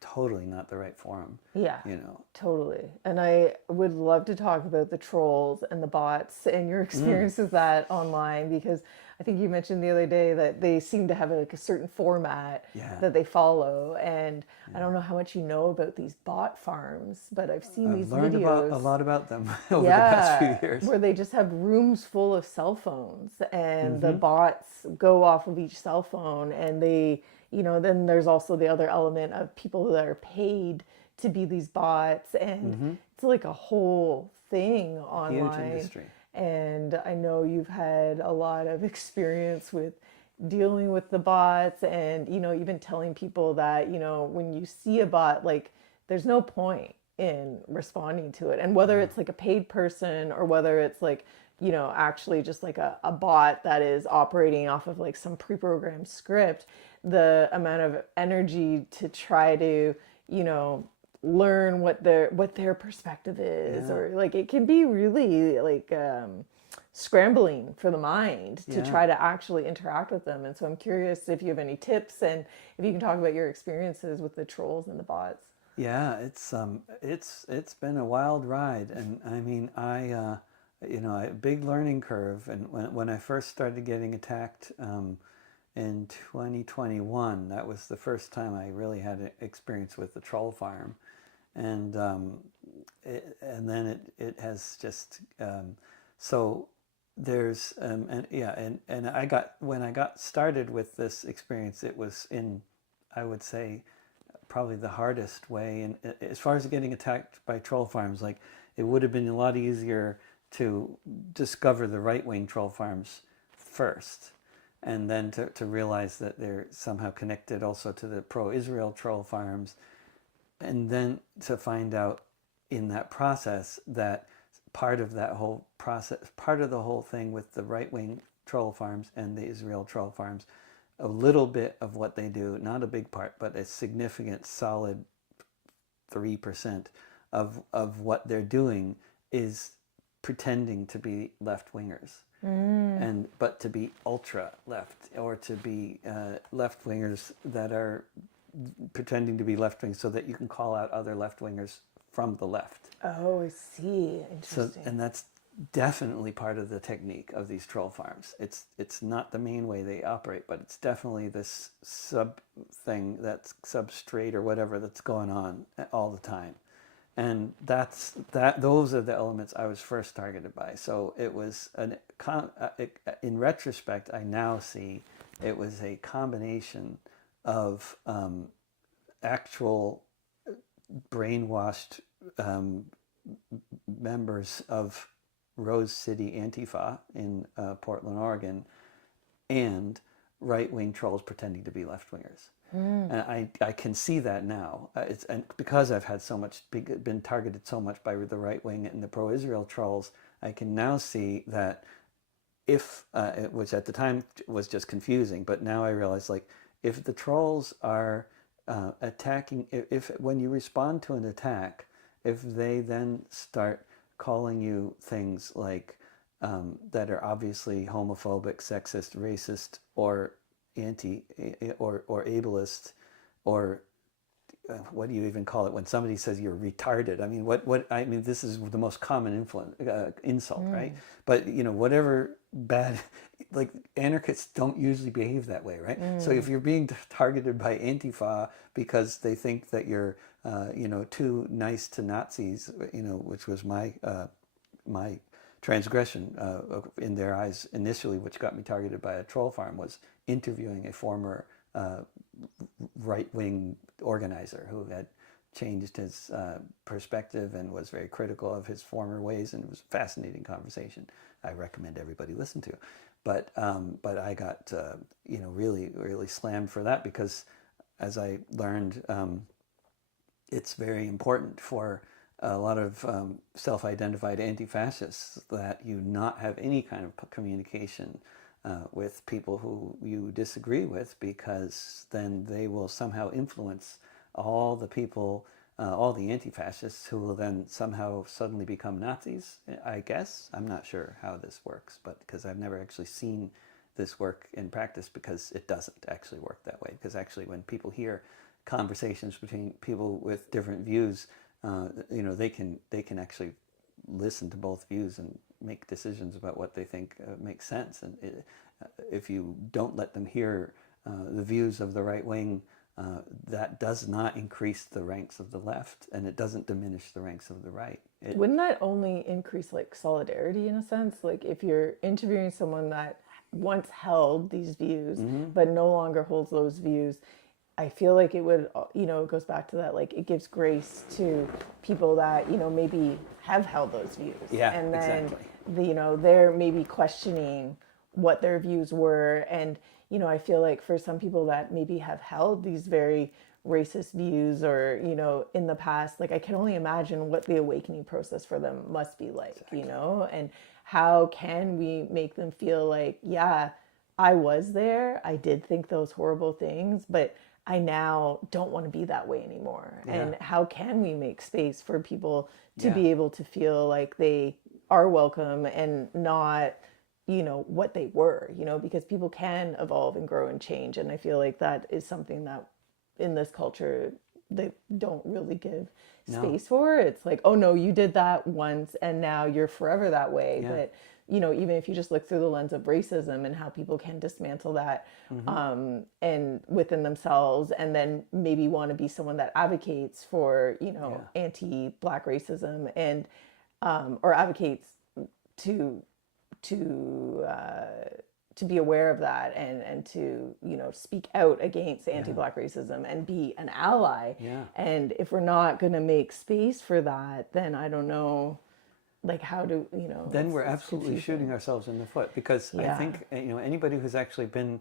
totally not the right forum. Yeah, you know, totally. And I would love to talk about the trolls and the bots and your experience with that online, because I think you mentioned the other day that they seem to have like a certain format that they follow. And I don't know how much you know about these bot farms, but I've seen these learned videos. a lot about them over the past few years. Where they just have rooms full of cell phones, and the bots go off of each cell phone, and they, you know, then there's also the other element of people that are paid to be these bots, and it's like a whole thing online. Huge industry. And I know you've had a lot of experience with dealing with the bots and, even telling people that, when you see a bot, like there's no point in responding to it. And whether it's like a paid person or whether it's like, actually just like a bot that is operating off of like some pre-programmed script, the amount of energy to try to, learn what their perspective is, or like it can be really like scrambling for the mind to try to actually interact with them. And so I'm curious if you have any tips and if you can talk about your experiences with the trolls and the bots. Yeah, it's been a wild ride, and I mean, a big learning curve. And when I first started getting attacked in 2021, that was the first time I really had an experience with the troll farm, and then it has just so there's and I got when I got started with this experience, it was in, I would say, probably the hardest way. And as far as getting attacked by troll farms, like it would have been a lot easier to discover the right-wing troll farms first, and then to realize that they're somehow connected also to the pro-Israel troll farms, and then to find out in that process that part of that whole process, part of the whole thing with the right-wing troll farms and the Israel troll farms, a little bit of what they do, not a big part, but a significant, solid 3% of what they're doing is pretending to be left-wingers. But to be ultra left, or to be left-wingers that are pretending to be left-wing so that you can call out other left-wingers from the left. Oh, I see. So, Interesting. and that's definitely part of the technique of these troll farms. It's not the main way they operate, but it's definitely this sub thing, that's substrate or whatever that's going on all the time. And those are the elements I was first targeted by. So it was in retrospect, I now see it was a combination of actual brainwashed members of Rose City Antifa in Portland, Oregon, and right-wing trolls pretending to be left-wingers. And I can see that now. And because I've had been targeted so much by the right-wing and the pro-Israel trolls, I can now see that which at the time was just confusing, but now I realize, like, if the trolls are attacking, when you respond to an attack, if they then start calling you things like that are obviously homophobic, sexist, racist, or or ableist, or what do you even call it when somebody says you're retarded? I mean, this is the most common insult, right? But whatever bad, like, anarchists don't usually behave that way, right? So if you're being targeted by Antifa because they think that you're too nice to Nazis, which was my transgression in their eyes initially, which got me targeted by a troll farm, was interviewing a former right-wing organizer who had changed his perspective and was very critical of his former ways, and it was a fascinating conversation I recommend everybody listen to. But I got really, really slammed for that, because as I learned, it's very important for a lot of self-identified anti-fascists that you not have any kind of communication with people who you disagree with, because then they will somehow influence all the people, all the anti-fascists, who will then somehow suddenly become Nazis, I guess. I'm not sure how this works, but because I've never actually seen this work in practice, because it doesn't actually work that way. Because actually when people hear conversations between people with different views, they can actually listen to both views and make decisions about what they think makes sense. And if you don't let them hear the views of the right wing, that does not increase the ranks of the left, and it doesn't diminish the ranks of the right. Wouldn't that only increase like solidarity in a sense? Like if you're interviewing someone that once held these views but no longer holds those views, I feel like it would, it goes back to that, like it gives grace to people that, maybe have held those views. Yeah, and then, exactly. they're maybe questioning what their views were. And, I feel like for some people that maybe have held these very racist views or, in the past, like I can only imagine what the awakening process for them must be like, and how can we make them feel like, yeah, I was there. I did think those horrible things, but I now don't want to be that way anymore. Yeah. And how can we make space for people to Yeah. be able to feel like they are welcome and not, what they were, because people can evolve and grow and change. And I feel like that is something that in this culture, they don't really give space for. It's like, oh no, you did that once and now you're forever that way. Yeah. But even if you just look through the lens of racism and how people can dismantle that and within themselves, and then maybe want to be someone that advocates for, anti-Black racism and or advocates to to be aware of that and to speak out against anti-Black racism and be an ally. Yeah. And if we're not going to make space for that, then I don't know, like how do then we're absolutely shooting ourselves in the foot, because I think anybody who's actually been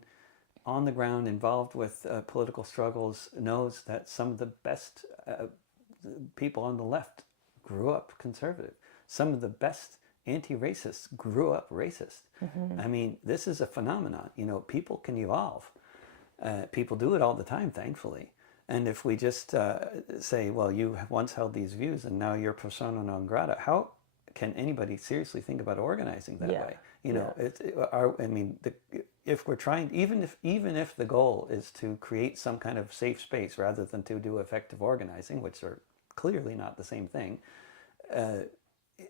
on the ground involved with political struggles knows that some of the best people on the left grew up conservative. Some of the best anti-racists grew up racist. I mean, this is a phenomenon. People can evolve. People do it all the time, thankfully. And if we just say, well, you once held these views and now you're persona non grata, how can anybody seriously think about organizing that way? If we're trying, even if the goal is to create some kind of safe space rather than to do effective organizing, which are clearly not the same thing,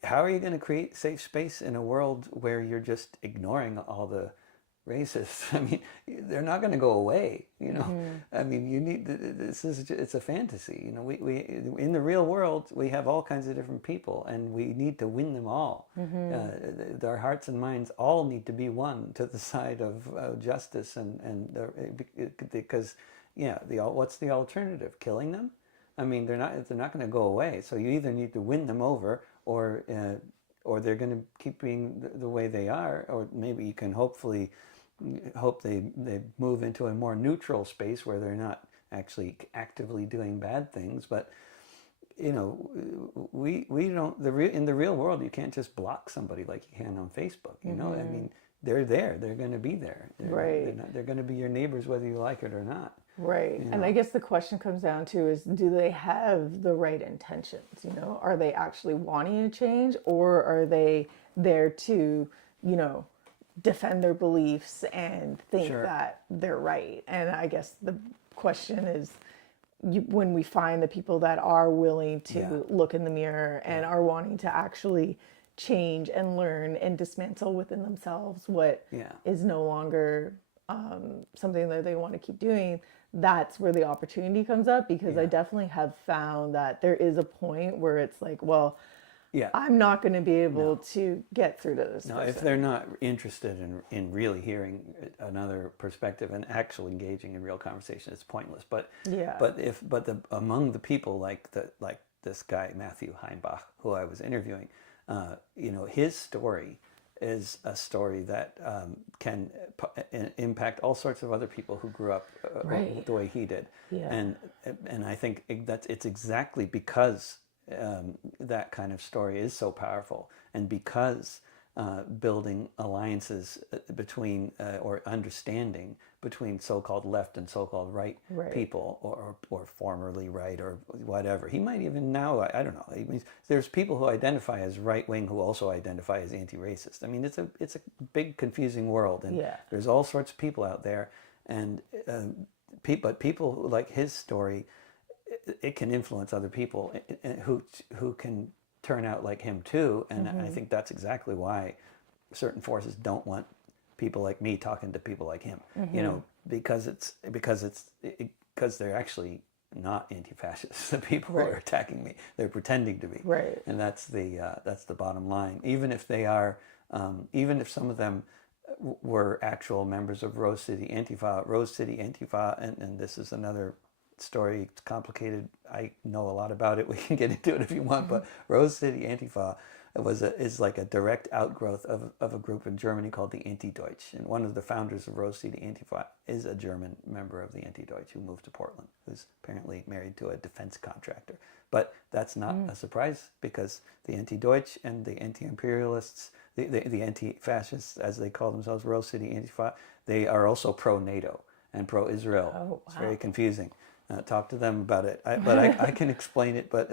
how are you going to create safe space in a world where you're just ignoring all the racists? I mean, they're not going to go away. I mean, you need it's a fantasy. We in the real world we have all kinds of different people, and we need to win them all. Our hearts and minds all need to be won to the side of justice, because what's the alternative? Killing them? I mean, they're not going to go away. So you either need to win them over, or they're going to keep being the way they are, or maybe you can hope they move into a more neutral space where they're not actually actively doing bad things. But we don't in the real world you can't just block somebody like you can on Facebook. I mean, they're there. They're going to be there. They're going to be your neighbors whether you like it or not. Right. And I guess the question comes down to is, do they have the right intentions? Are they actually wanting to change, or are they there to, defend their beliefs and think that they're right? And I guess the question is, when we find the people that are willing to look in the mirror and are wanting to actually change and learn and dismantle within themselves what is no longer something that they want to keep doing, that's where the opportunity comes up. Because I definitely have found that there is a point where it's like, well, I'm not going to be able to get through to this person. If they're not interested in really hearing another perspective and actually engaging in real conversation, it's pointless. But among the people like this guy Matthew Heimbach, who I was interviewing, his story is a story that can impact all sorts of other people who grew up the way he did. And I think it's exactly because that kind of story is so powerful, and because building alliances between or understanding between so-called left and so-called right people, or formerly right, or whatever. He might even now, I don't know. I mean, there's people who identify as right-wing who also identify as anti-racist. I mean, it's a big confusing world, and there's all sorts of people out there, and but people like his story, it can influence other people who can turn out like him too. And I think that's exactly why certain forces don't want people like me talking to people like him, because they're actually not anti-fascists. The people who are attacking me, they're pretending to be. And that's the bottom line. Even if they are, even if some of them were actual members of Rose City Antifa, and this is another story. It's complicated. I know a lot about it. We can get into it if you want. But Rose City Antifa is like a direct outgrowth of a group in Germany called the Anti-Deutsch. And one of the founders of Rose City Antifa is a German member of the Anti-Deutsch who moved to Portland, who's apparently married to a defense contractor. But that's not a surprise, because the Anti-Deutsch and the anti-imperialists, the anti-fascists, as they call themselves, Rose City Antifa, they are also pro-NATO and pro-Israel. Oh, wow. It's very confusing. Talk to them about it. I can explain it, but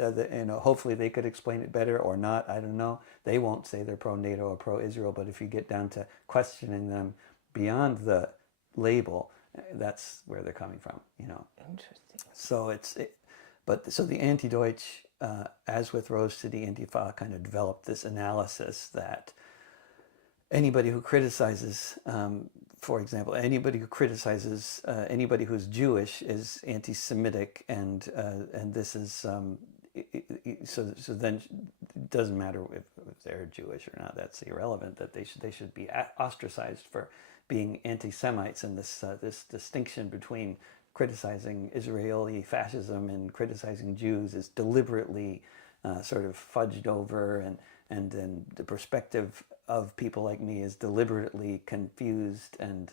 hopefully they could explain it better or not. I don't know. They won't say they're pro-NATO or pro-Israel, but if you get down to questioning them beyond the label, that's where they're coming from. Interesting. So so the anti-Deutsch, as with Rose City Antifa, kind of developed this analysis that anybody who criticizes, for example, anybody who criticizes anybody who's Jewish is anti-Semitic, and this is so then it doesn't matter if they're Jewish or not. That's irrelevant. That they should be ostracized for being anti-Semites, and this distinction between criticizing Israeli fascism and criticizing Jews is deliberately sort of fudged over, and then the perspective of people like me is deliberately confused and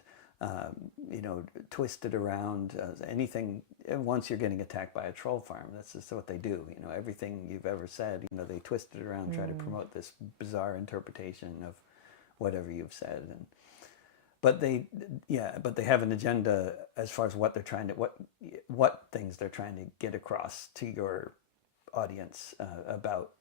twisted around. Anything, once you're getting attacked by a troll farm, that's just what they do. Everything you've ever said, they twist it around, try to promote this bizarre interpretation of whatever you've said. But they have an agenda as far as what they're trying to, what things they're trying to get across to your audience about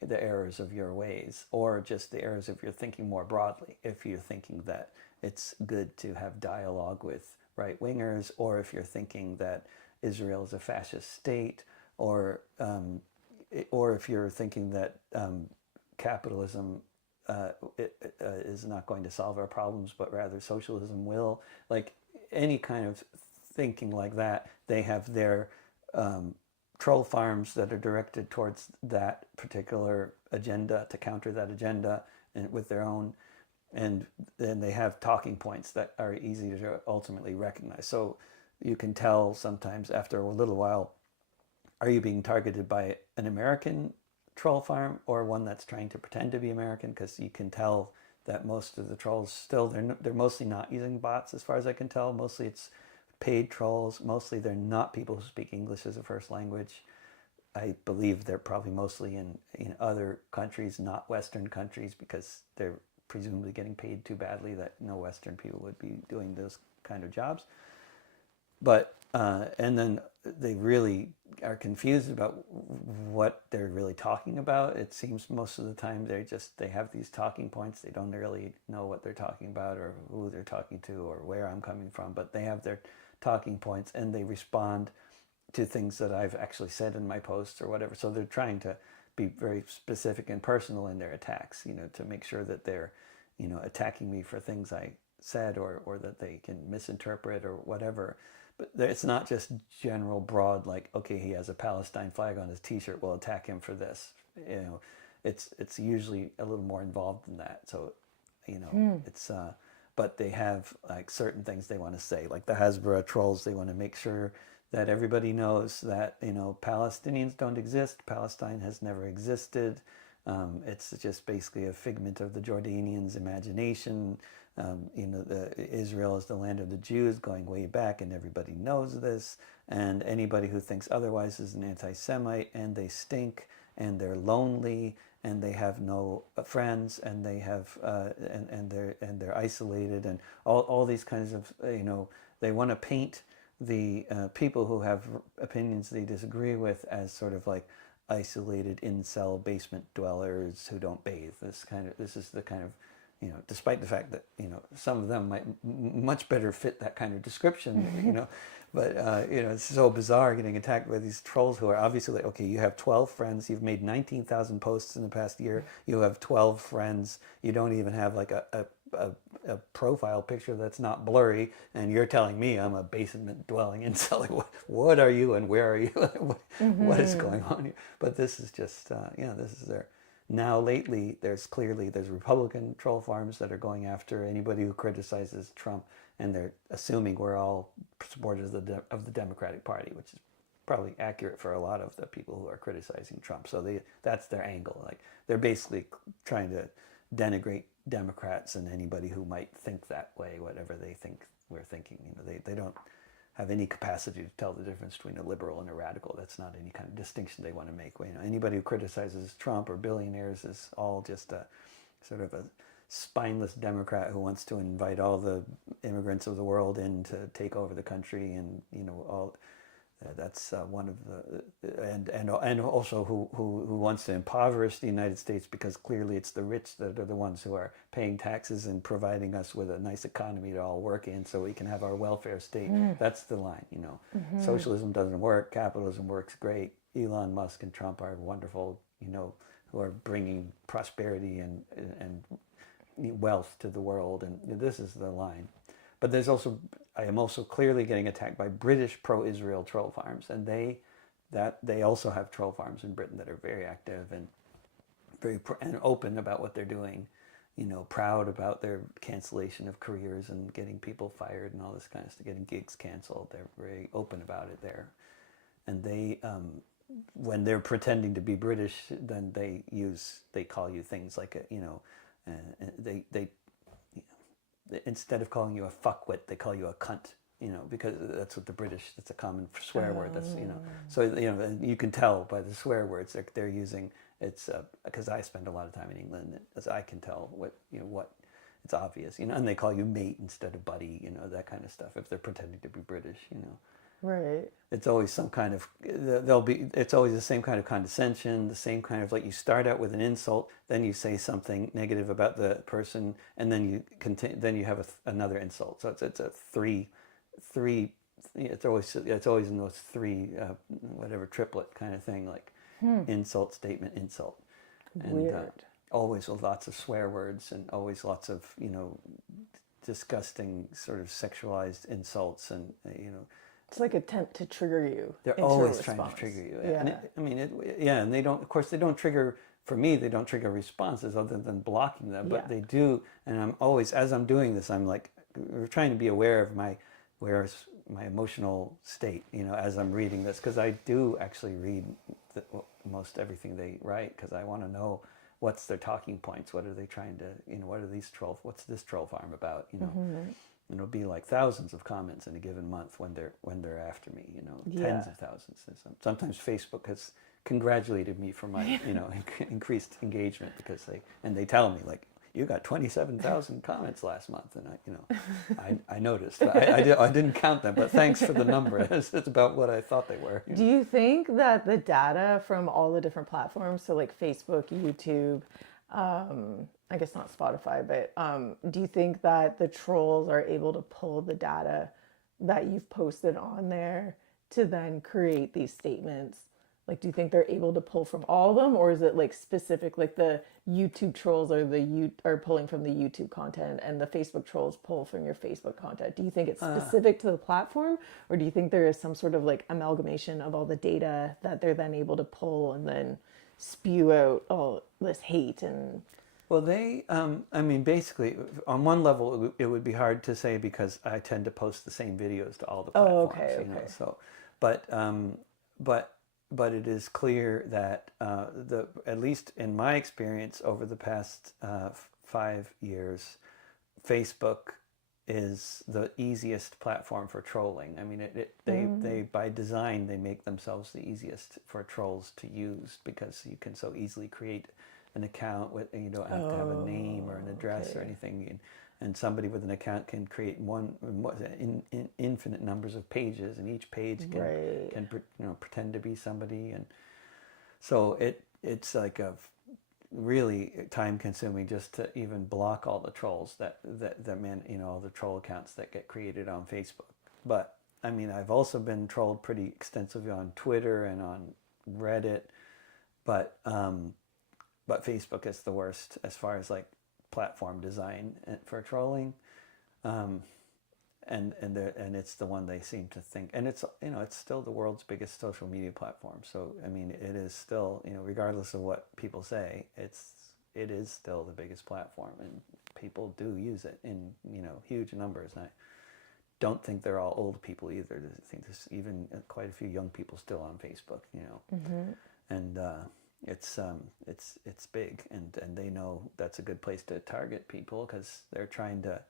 the errors of your ways, or just the errors of your thinking more broadly. If you're thinking that it's good to have dialogue with right-wingers, or if you're thinking that Israel is a fascist state, or if you're thinking that capitalism is not going to solve our problems, but rather socialism will. Like any kind of thinking like that, they have their troll farms that are directed towards that particular agenda, to counter that agenda and with their own. And then they have talking points that are easy to ultimately recognize. So you can tell sometimes after a little while, are you being targeted by an American troll farm or one that's trying to pretend to be American? Because you can tell that most of the trolls still, they're mostly not using bots as far as I can tell. Mostly it's paid trolls. Mostly they're not people who speak English as a first language. I believe they're probably mostly in other countries, not Western countries, because they're presumably getting paid too badly that no Western people would be doing those kind of jobs. But and then they really are confused about what they're really talking about. It seems most of the time they have these talking points. They don't really know what they're talking about or who they're talking to or where I'm coming from, but they have their talking points and they respond to things that I've actually said in my posts or whatever. So they're trying to be very specific and personal in their attacks, to make sure that they're, attacking me for things I said or that they can misinterpret or whatever. But it's not just general broad, like, okay, he has a Palestine flag on his t-shirt, we'll attack him for this. It's usually a little more involved than that. So, it's, but they have like certain things they want to say, like the Hasbara trolls. They want to make sure that everybody knows that, Palestinians don't exist. Palestine has never existed. It's just basically a figment of the Jordanians' imagination. Israel is the land of the Jews going way back, and everybody knows this. And anybody who thinks otherwise is an anti-Semite, and they stink, and they're lonely, and they have no friends, and they have and they're isolated, and all these kinds of they want to paint the people who have opinions they disagree with as sort of like isolated incel basement dwellers who don't bathe. This is the kind of, despite the fact that, some of them might much better fit that kind of description, but, it's so bizarre getting attacked by these trolls who are obviously like, okay, you have 12 friends, you've made 19,000 posts in the past year, you have 12 friends, you don't even have like a profile picture that's not blurry, and you're telling me I'm a basement dwelling incel. Like, what are you and where are you? What is going on here? But this is just, this is their. Now lately, there's Republican troll farms that are going after anybody who criticizes Trump and they're assuming we're all supporters of the Democratic Party, which is probably accurate for a lot of the people who are criticizing Trump. So that's their angle. Like they're basically trying to denigrate Democrats and anybody who might think that way, whatever they think we're thinking. They don't have any capacity to tell the difference between a liberal and a radical. That's not any kind of distinction they want to make. Anybody who criticizes Trump or billionaires is all just a sort of a spineless Democrat who wants to invite all the immigrants of the world in to take over the country, and all. That's one of the and also who wants to impoverish the United States, because clearly it's the rich that are the ones who are paying taxes and providing us with a nice economy to all work in, so we can have our welfare state. That's the line. Socialism doesn't work. Capitalism works great. Elon Musk and Trump are wonderful. Who are bringing prosperity and wealth to the world, and this is the line. But I am also clearly getting attacked by British pro-Israel troll farms, and they also have troll farms in Britain that are very active and very and open about what they're doing, proud about their cancellation of careers and getting people fired and all this kind of stuff, getting gigs canceled. They're very open about it there, and they when they're pretending to be British, then they call you things like they instead of calling you a fuckwit, they call you a cunt, because that's what that's a common swear word. That's, so, you can tell by the swear words they're using. It's, because I spend a lot of time in England, as I can tell what it's obvious, and they call you mate instead of buddy, that kind of stuff, if they're pretending to be British, Right. It's always some kind of, it's always the same kind of condescension, the same kind of, like, you start out with an insult, then you say something negative about the person, and then you continue, then you have another insult. So it's a three, it's always in those three, whatever, triplet kind of thing, like insult, statement, insult. Weird. And always with lots of swear words, and always lots of, disgusting sort of sexualized insults, and, It's like attempt to trigger you. They're into always a trying to response. trigger you. Yeah. And they don't, of course, they don't trigger, for me, they don't trigger responses other than blocking them, but they do. And I'm always, as I'm doing this, I'm like, we're trying to be aware of my emotional state, as I'm reading this, because I do actually read most everything they write, because I want to know what's their talking points, what are they trying to, what's this troll farm about, And it'll be like thousands of comments in a given month when they're after me, tens of thousands. Sometimes Facebook has congratulated me for my, increased engagement, because they tell me, like, you got 27,000 comments last month, and I noticed. I didn't count them, but thanks for the number. It's about what I thought they were. Do you think that the data from all the different platforms, so like Facebook, YouTube, I guess not Spotify, but do you think that the trolls are able to pull the data that you've posted on there to then create these statements? Like, do you think they're able to pull from all of them, or is it like specific, like the YouTube trolls are pulling from the YouTube content and the Facebook trolls pull from your Facebook content? Do you think it's specific to the platform, or do you think there is some sort of like amalgamation of all the data that they're then able to pull and then spew out all this hate? And well, basically, on one level, it would be hard to say, because I tend to post the same videos to all the platforms. Okay. So, but it is clear that at least in my experience over the past 5 years, Facebook is the easiest platform for trolling. I mean, they by design, they make themselves the easiest for trolls to use, because you can so easily create an account with, you don't have to have a name or an address or anything, and somebody with an account can create infinite numbers of pages, and each page can pretend to be somebody, and so it's like a really time consuming just to even block all the trolls all the troll accounts that get created on Facebook. But I mean, I've also been trolled pretty extensively on Twitter and on Reddit, but Facebook is the worst as far as like platform design for trolling, and it's the one they seem to think, and it's still the world's biggest social media platform. So I mean, it is still, regardless of what people say, it is still the biggest platform, and people do use it in huge numbers. don't think they're all old people either. I think there's even quite a few young people still on Facebook, you know, and it's big, and they know that's a good place to target people because they're trying to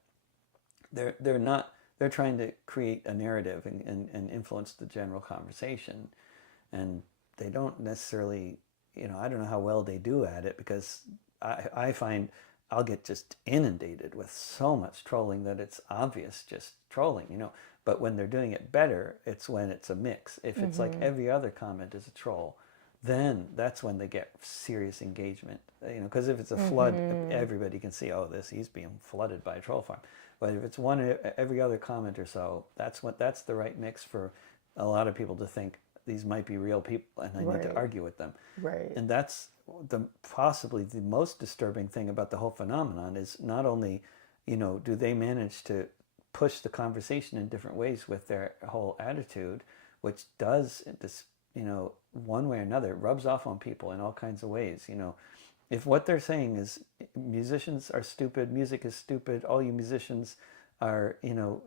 they're trying to create a narrative and influence the general conversation, and they don't necessarily, you know, I don't know how well they do at it because I find I'll get just inundated with so much trolling that it's obvious just trolling, you know. But when they're doing it better, it's when it's a mix. If it's like every other comment is a troll, then that's when they get serious engagement, you know, because if it's a flood, everybody can see, oh, he's being flooded by a troll farm. But if it's every other comment or so, that's the right mix for a lot of people to think these might be real people and I need to argue with them. Right. And that's possibly the most disturbing thing about the whole phenomenon is not only, you know, do they manage to push the conversation in different ways with their whole attitude, which does this, you know, one way or another, rubs off on people in all kinds of ways, you know. If what they're saying is musicians are stupid, music is stupid, all you musicians are, you know,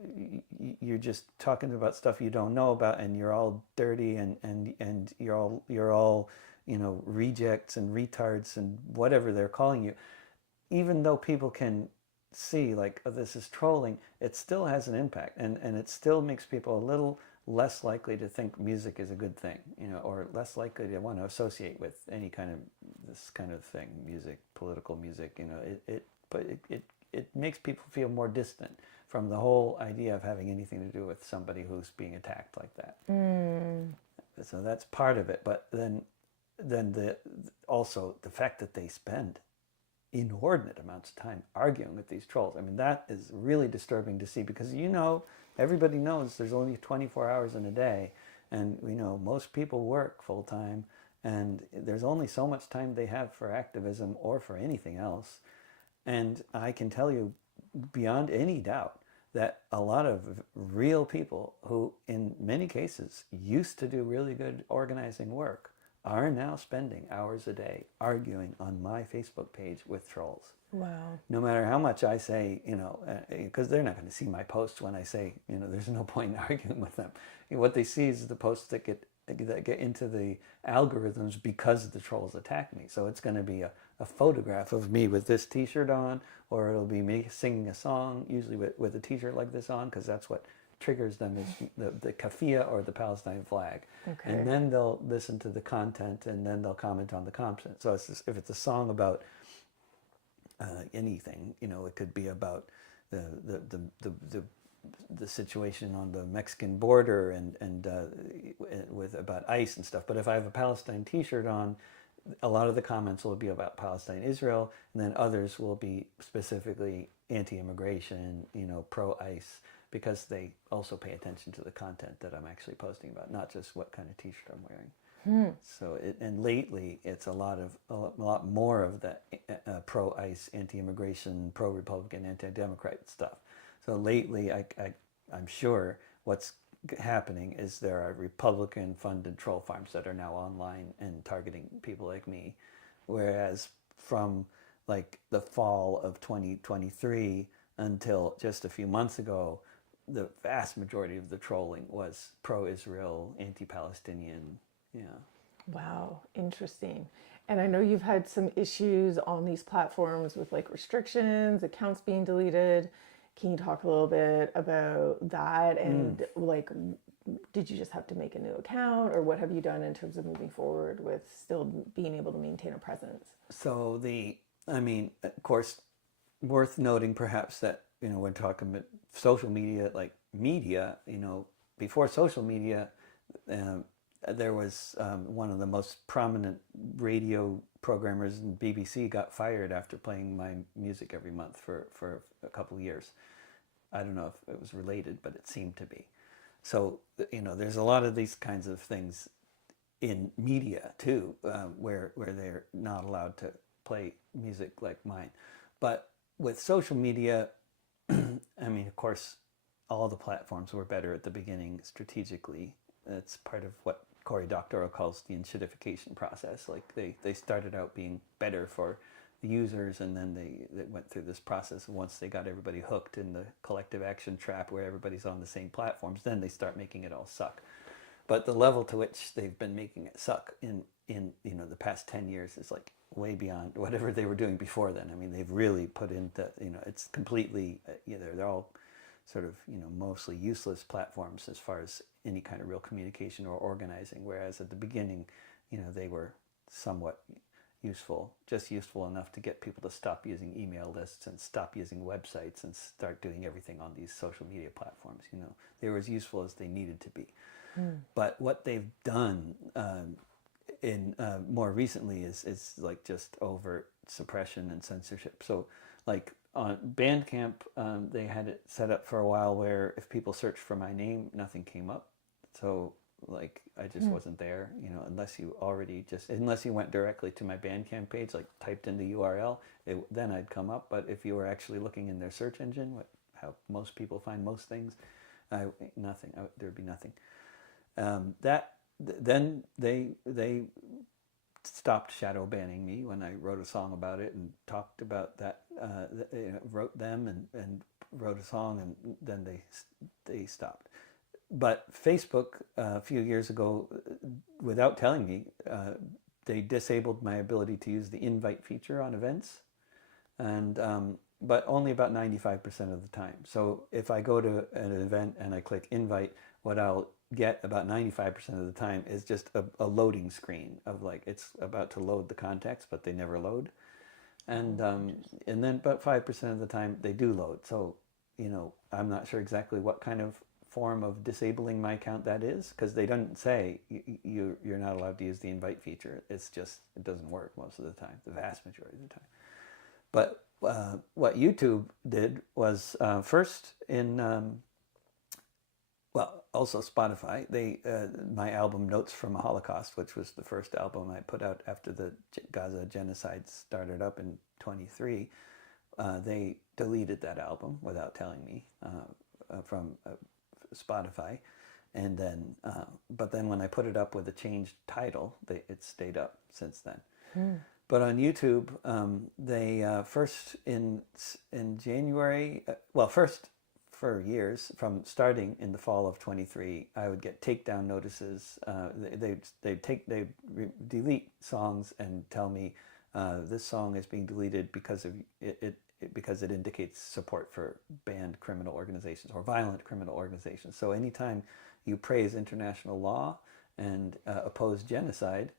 you're just talking about stuff you don't know about, and you're all dirty, and you're all, you know, rejects and retards and whatever they're calling you. Even though people can see like, oh, this is trolling, it still has an impact, and it still makes people a little less likely to think music is a good thing, you know, or less likely to want to associate with any kind of this kind of thing, music, political music, you know. It makes people feel more distant from the whole idea of having anything to do with somebody who's being attacked like that. So that's part of it. But then also the fact that they spend inordinate amounts of time arguing with these trolls. I mean, that is really disturbing to see because, you know, everybody knows there's only 24 hours in a day, and we know most people work full time, and there's only so much time they have for activism or for anything else. And I can tell you beyond any doubt that a lot of real people who in many cases used to do really good organizing work are now spending hours a day arguing on my Facebook page with trolls. Wow. No matter how much I say, you know, because they're not going to see my posts when I say, you know, there's no point in arguing with them. What they see is the posts that get into the algorithms because the trolls attack me. So it's going to be a photograph of me with this t-shirt on, or it'll be me singing a song, usually with a t-shirt like this on, because that's what triggers them is the kafia or the Palestine flag. Okay. And then they'll listen to the content, and then they'll comment on the content. So it's just, if it's a song about anything, you know, it could be about the situation on the Mexican border and with about ICE and stuff. But if I have a Palestine T-shirt on, a lot of the comments will be about Palestine, Israel, and then others will be specifically anti-immigration, you know, pro-ICE, because they also pay attention to the content that I'm actually posting about, not just what kind of T-shirt I'm wearing. So and lately it's a lot more of the pro-ICE, anti-immigration, pro-Republican, anti-Democrat stuff. So lately, I'm sure what's happening is there are Republican-funded troll farms that are now online and targeting people like me, whereas from like the fall of 2023 until just a few months ago, the vast majority of the trolling was pro-Israel, anti-Palestinian. Yeah. Wow, interesting. And I know you've had some issues on these platforms with like restrictions, accounts being deleted. Can you talk a little bit about that? And like, did you just have to make a new account, or what have you done in terms of moving forward with still being able to maintain a presence? So of course, worth noting perhaps that, you know, when talking about social media, like media, you know, before social media, there was one of the most prominent radio programmers in BBC got fired after playing my music every month for a couple of years. I don't know if it was related, but it seemed to be. So, you know, there's a lot of these kinds of things in media too, where they're not allowed to play music like mine. But with social media, I mean, of course, all the platforms were better at the beginning strategically. It's part of what Cory Doctorow calls the enshittification process. Like they started out being better for users, and then they went through this process. Once they got everybody hooked in the collective action trap where everybody's on the same platforms, then they start making it all suck. But the level to which they've been making it suck in the past 10 years is like way beyond whatever they were doing before then. I mean, they've really put into, it's completely, they're all sort of, mostly useless platforms as far as any kind of real communication or organizing. Whereas at the beginning, they were somewhat useful, just useful enough to get people to stop using email lists and stop using websites and start doing everything on these social media platforms. They were as useful as they needed to be. But what they've done in more recently is like just overt suppression and censorship. So like on Bandcamp, they had it set up for a while where if people searched for my name, nothing came up. So like I just wasn't there, unless you went directly to my Bandcamp page, like typed in the URL, then I'd come up. But if you were actually looking in their search engine, how most people find most things, nothing. There'd be nothing. Then they stopped shadow banning me when I wrote a song about it and talked about that. Wrote them and wrote a song, and then they stopped. But Facebook a few years ago, without telling me, they disabled my ability to use the invite feature on events, and but only about 95% of the time. So if I go to an event and I click invite, what I'll get about 95% of the time is just a loading screen of like it's about to load the context, but they never load. And then about 5% of the time they do load. So I'm not sure exactly what kind of form of disabling my account that is, because they don't say you're not allowed to use the invite feature. It's just, it doesn't work most of the time, the vast majority of the time. But what YouTube did was first also Spotify, my album Notes from a Holocaust, which was the first album I put out after the Gaza genocide started up in 23, they deleted that album without telling me from Spotify. And then, but then when I put it up with a changed title, it stayed up since then. But on YouTube, they first in January, first for years, from starting in the fall of 23, I would get takedown notices. They'd delete songs and tell me this song is being deleted because of because it indicates support for banned criminal organizations or violent criminal organizations. So anytime you praise international law and oppose genocide,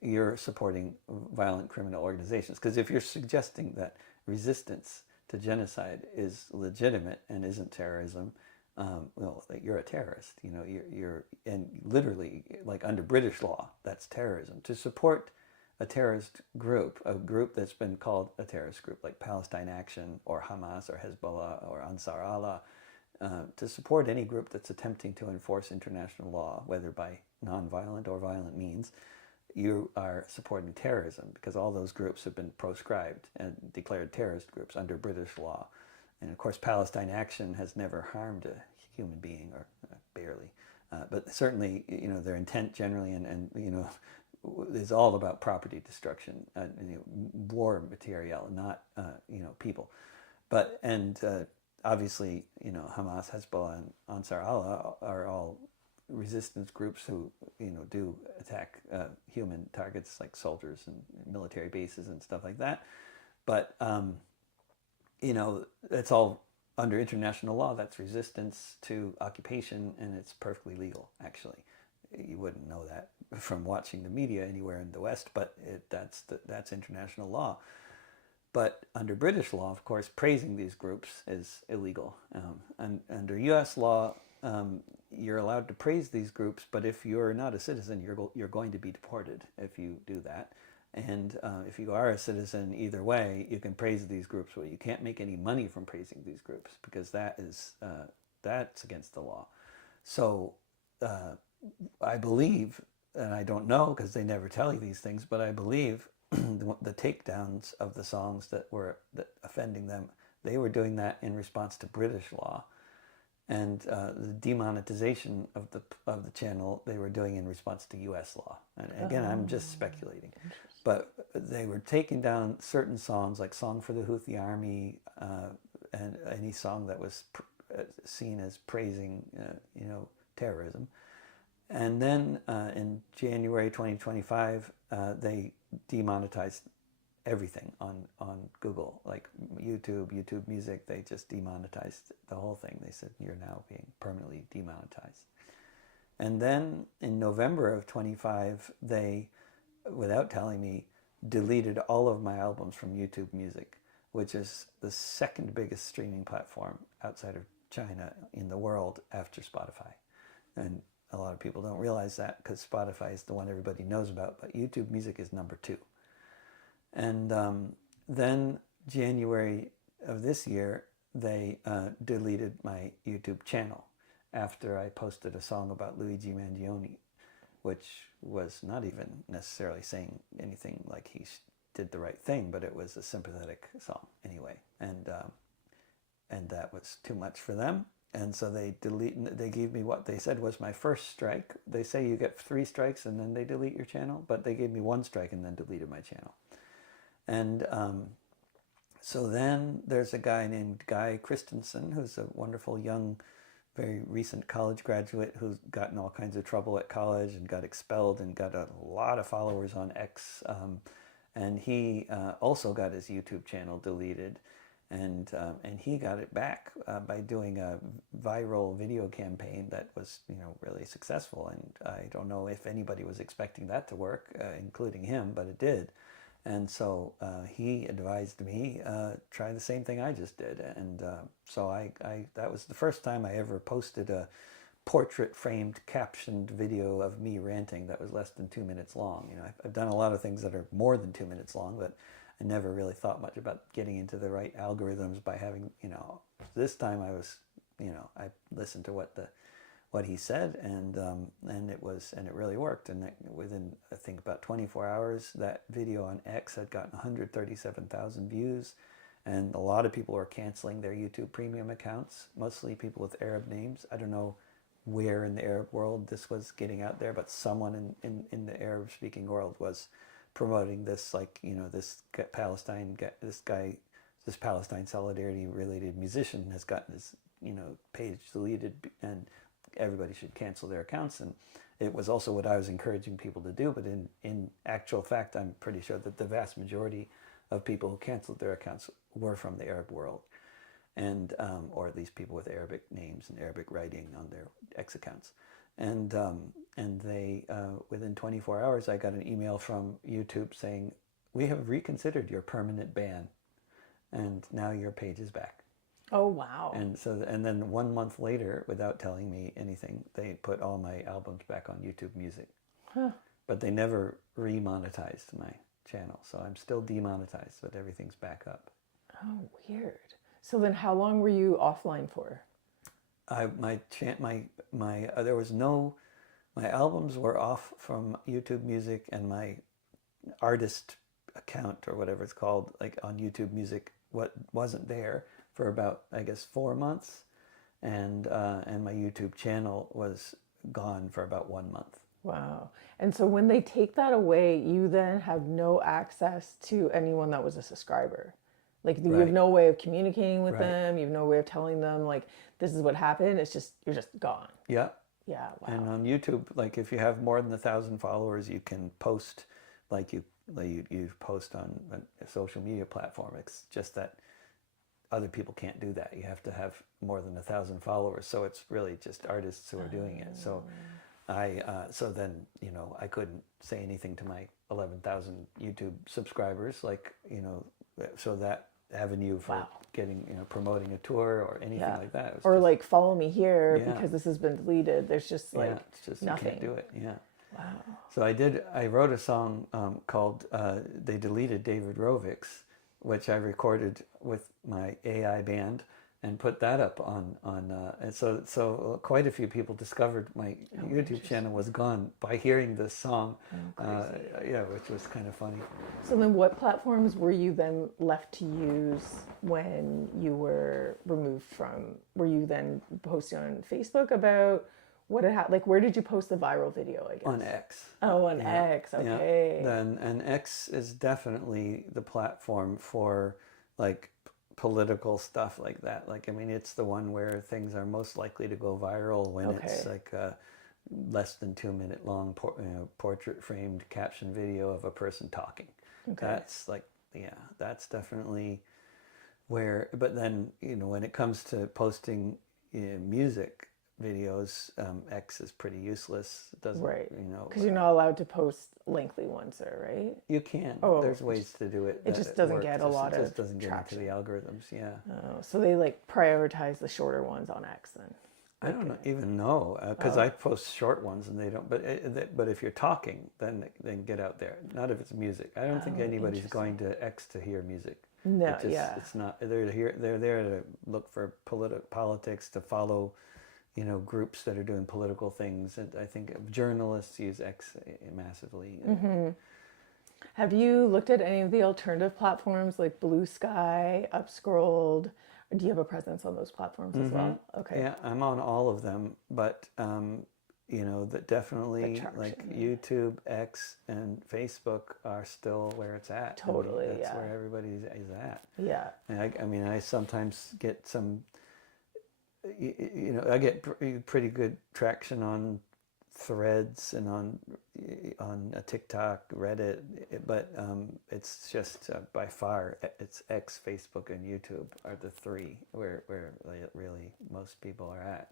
you're supporting violent criminal organizations. Because if you're suggesting that resistance to genocide is legitimate and isn't terrorism, you're a terrorist. You're and literally, like under British law, that's terrorism. To support a terrorist group, a group that's been called a terrorist group, like Palestine Action or Hamas or Hezbollah or Ansar Allah, to support any group that's attempting to enforce international law, whether by nonviolent or violent means, you are supporting terrorism, because all those groups have been proscribed and declared terrorist groups under British law. And of course, Palestine Action has never harmed a human being, or barely. But certainly, their intent generally and is all about property destruction, war material, not people. But obviously, Hamas, Hezbollah, and Ansar Allah are all resistance groups who do attack human targets like soldiers and military bases and stuff like that. But it's all under international law. That's resistance to occupation, and it's perfectly legal. Actually, you wouldn't know that from watching the media anywhere in the West, but that's international law. But under British law, of course, praising these groups is illegal. And under U.S. law, you're allowed to praise these groups, but if you're not a citizen, you're going to be deported if you do that. And if you are a citizen, either way, you can praise these groups, but you can't make any money from praising these groups, because that's against the law. So I believe, and I don't know because they never tell you these things, but I believe the takedowns of the songs that offending them, they were doing that in response to British law. And the demonetization of the channel, they were doing in response to U.S. law. And again, I'm just speculating. But they were taking down certain songs, like Song for the Houthi Army, and any song that was seen as praising, terrorism. And then in January 2025, they demonetized everything on Google, like YouTube Music. They just demonetized the whole thing. They said, you're now being permanently demonetized. And then in November of 25, they, without telling me, deleted all of my albums from YouTube Music, which is the second biggest streaming platform outside of China in the world after Spotify. And a lot of people don't realize that because Spotify is the one everybody knows about, but YouTube Music is number 2. And then January of this year, they deleted my YouTube channel after I posted a song about Luigi Mangione, which was not even necessarily saying anything like he did the right thing, but it was a sympathetic song anyway. And that was too much for them. And so they gave me what they said was my first strike. They say you get 3 strikes and then they delete your channel, but they gave me 1 strike and then deleted my channel. And so then there's a guy named Guy Christensen, who's a wonderful young, very recent college graduate who's gotten all kinds of trouble at college and got expelled and got a lot of followers on X. And he also got his YouTube channel deleted. And he got it back by doing a viral video campaign that was, really successful. And I don't know if anybody was expecting that to work, including him, but it did. And so he advised me, try the same thing I just did. And so I that was the first time I ever posted a portrait framed captioned video of me ranting that was less than 2 minutes long. I've done a lot of things that are more than 2 minutes long, but I never really thought much about getting into the right algorithms by having, this time I was, I listened to what he said, and it really worked. And within, I think, about 24 hours, that video on X had gotten 137,000 views, and a lot of people were canceling their YouTube Premium accounts, mostly people with Arab names. I don't know where in the Arab world this was getting out there, but someone in the Arab-speaking world was promoting this, this Palestine solidarity related musician has gotten his page deleted, and everybody should cancel their accounts. And it was also what I was encouraging people to do, but in actual fact, I'm pretty sure that the vast majority of people who canceled their accounts were from the Arab world, and or at least people with Arabic names and Arabic writing on their X accounts. And they, within 24 hours, I got an email from YouTube saying, we have reconsidered your permanent ban, and now your page is back. Oh, wow. And then 1 month later, without telling me anything, they put all my albums back on YouTube Music. Huh. But they never remonetized my channel, so I'm still demonetized, but everything's back up. Oh, weird. So then how long were you offline for? My albums were off from YouTube Music, and my artist account, or whatever it's called, like on YouTube Music, wasn't there for about, I guess, 4 months, and my YouTube channel was gone for about 1 month. Wow. And so when they take that away, you then have no access to anyone that was a subscriber. Like, you have no way of communicating with them. You have no way of telling them, like, this is what happened. It's just, you're just gone. Yeah. Yeah. Wow. And on YouTube, like, if you have more than 1,000 followers, you can post, like you post on a social media platform. It's just that other people can't do that. You have to have more than 1,000 followers. So it's really just artists who are doing it. So so then, I couldn't say anything to my 11,000 YouTube subscribers, so that avenue for getting, promoting a tour or anything like that. Or like, follow me here because this has been deleted. There's just it's just nothing. You can't do it. Yeah. Wow. So I wrote a song called They Deleted David Rovics, which I recorded with my AI band and put that up on and so quite a few people discovered my YouTube channel was gone by hearing this song. Which was kind of funny. So then what platforms were you then left to use when you were removed from, were you then posting on Facebook about Like, where did you post the viral video, I guess? On X. Oh, on X. Okay. Yeah. Then, and X is definitely the platform for like political stuff like that. Like, I mean, it's the one where things are most likely to go viral when it's like a less than 2 minute long portrait framed caption video of a person talking. Okay. That's like, yeah, that's definitely where, but then, you know, when it comes to posting music videos, X is pretty useless. It doesn't, you know, because you're not allowed to post lengthy ones there, right? You can. There's ways to do it. It just doesn't get a lot of It just doesn't get traction. into the algorithms. Yeah. Oh, so they like prioritize the shorter ones on X then. I don't even know because I post short ones and they don't. But if you're talking, then get out there. Not if it's music. I don't think anybody's going to X to hear music. No, it's not. They're here. They're there to look for politics, to follow, you know, groups that are doing political things. And I think journalists use X massively. Have you looked at any of the alternative platforms like Blue Sky, Upscrolled? Do you have a presence on those platforms as well? Okay. Yeah, I'm on all of them, but you know, that definitely like YouTube, X, and Facebook are still where it's at. Totally, I mean, that's where everybody is at. Yeah. And I mean, I sometimes get some, you know, I get pretty good traction on Threads and on TikTok, Reddit, but it's just by far it's X, Facebook, and YouTube are the three where really most people are at,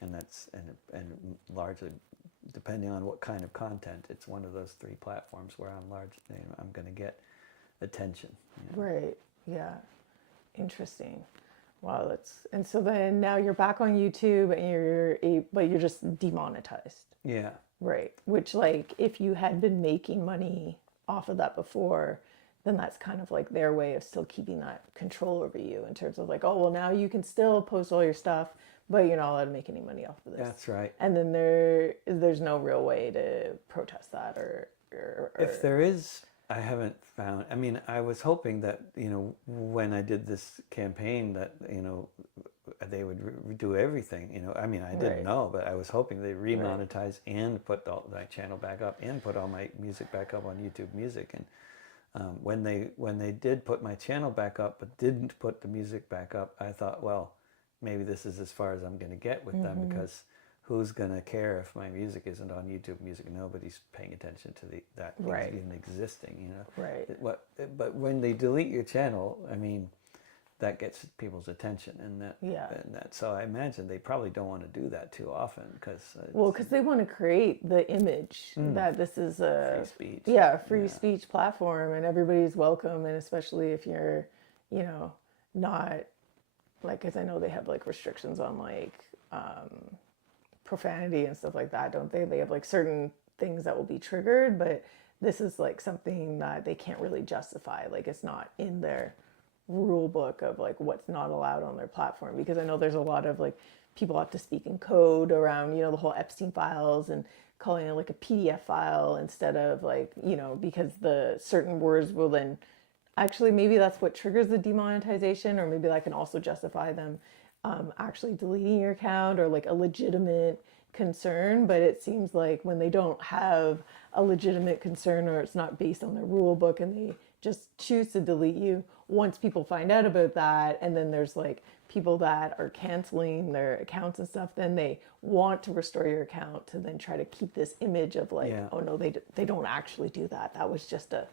and that's and largely depending on what kind of content, it's one of those three platforms where I'm going to get attention. You know? Right. Yeah. Interesting. Wow. And so then now you're back on YouTube and but you're just demonetized. Yeah. Right. Which, like, if you had been making money off of that before, then that's kind of like their way of still keeping that control over you in terms of like, oh, well, now you can still post all your stuff, but you're not allowed to make any money off of this. That's right. And then there's no real way to protest that or if there is, I haven't found. I mean, I was hoping that, you know, when I did this campaign that, you know, they would do everything. You know, I mean, I didn't know, but I was hoping they'd remonetize and put my channel back up and put all my music back up on YouTube Music. And when they did put my channel back up but didn't put the music back up, I thought, well, maybe this is as far as I'm going to get with them, because who's going to care if my music isn't on YouTube Music? Nobody's paying attention to that even existing, you know. Right. But when they delete your channel, I mean, that gets people's attention, and that. So I imagine they probably don't want to do that too often, because they want to create the image that this is a free speech. Yeah, free speech platform, and everybody's welcome, and especially if you're, you know, not like, because I know they have like restrictions on like profanity and stuff like that, don't they? They have like certain things that will be triggered, but this is like something that they can't really justify. Like, it's not in their rule book of like what's not allowed on their platform, because I know there's a lot of like people have to speak in code around, you know, the whole Epstein files and calling it like a PDF file instead of like, you know, because the certain words will then actually, maybe that's what triggers the demonetization, or maybe that can also justify them actually deleting your account, or like a legitimate concern. But it seems like when they don't have a legitimate concern, or it's not based on their rule book, and they just choose to delete you once people find out about that, and then there's like people that are canceling their accounts and stuff, then they want to restore your account to then try to keep this image of like, oh no, they don't actually do that. That was just a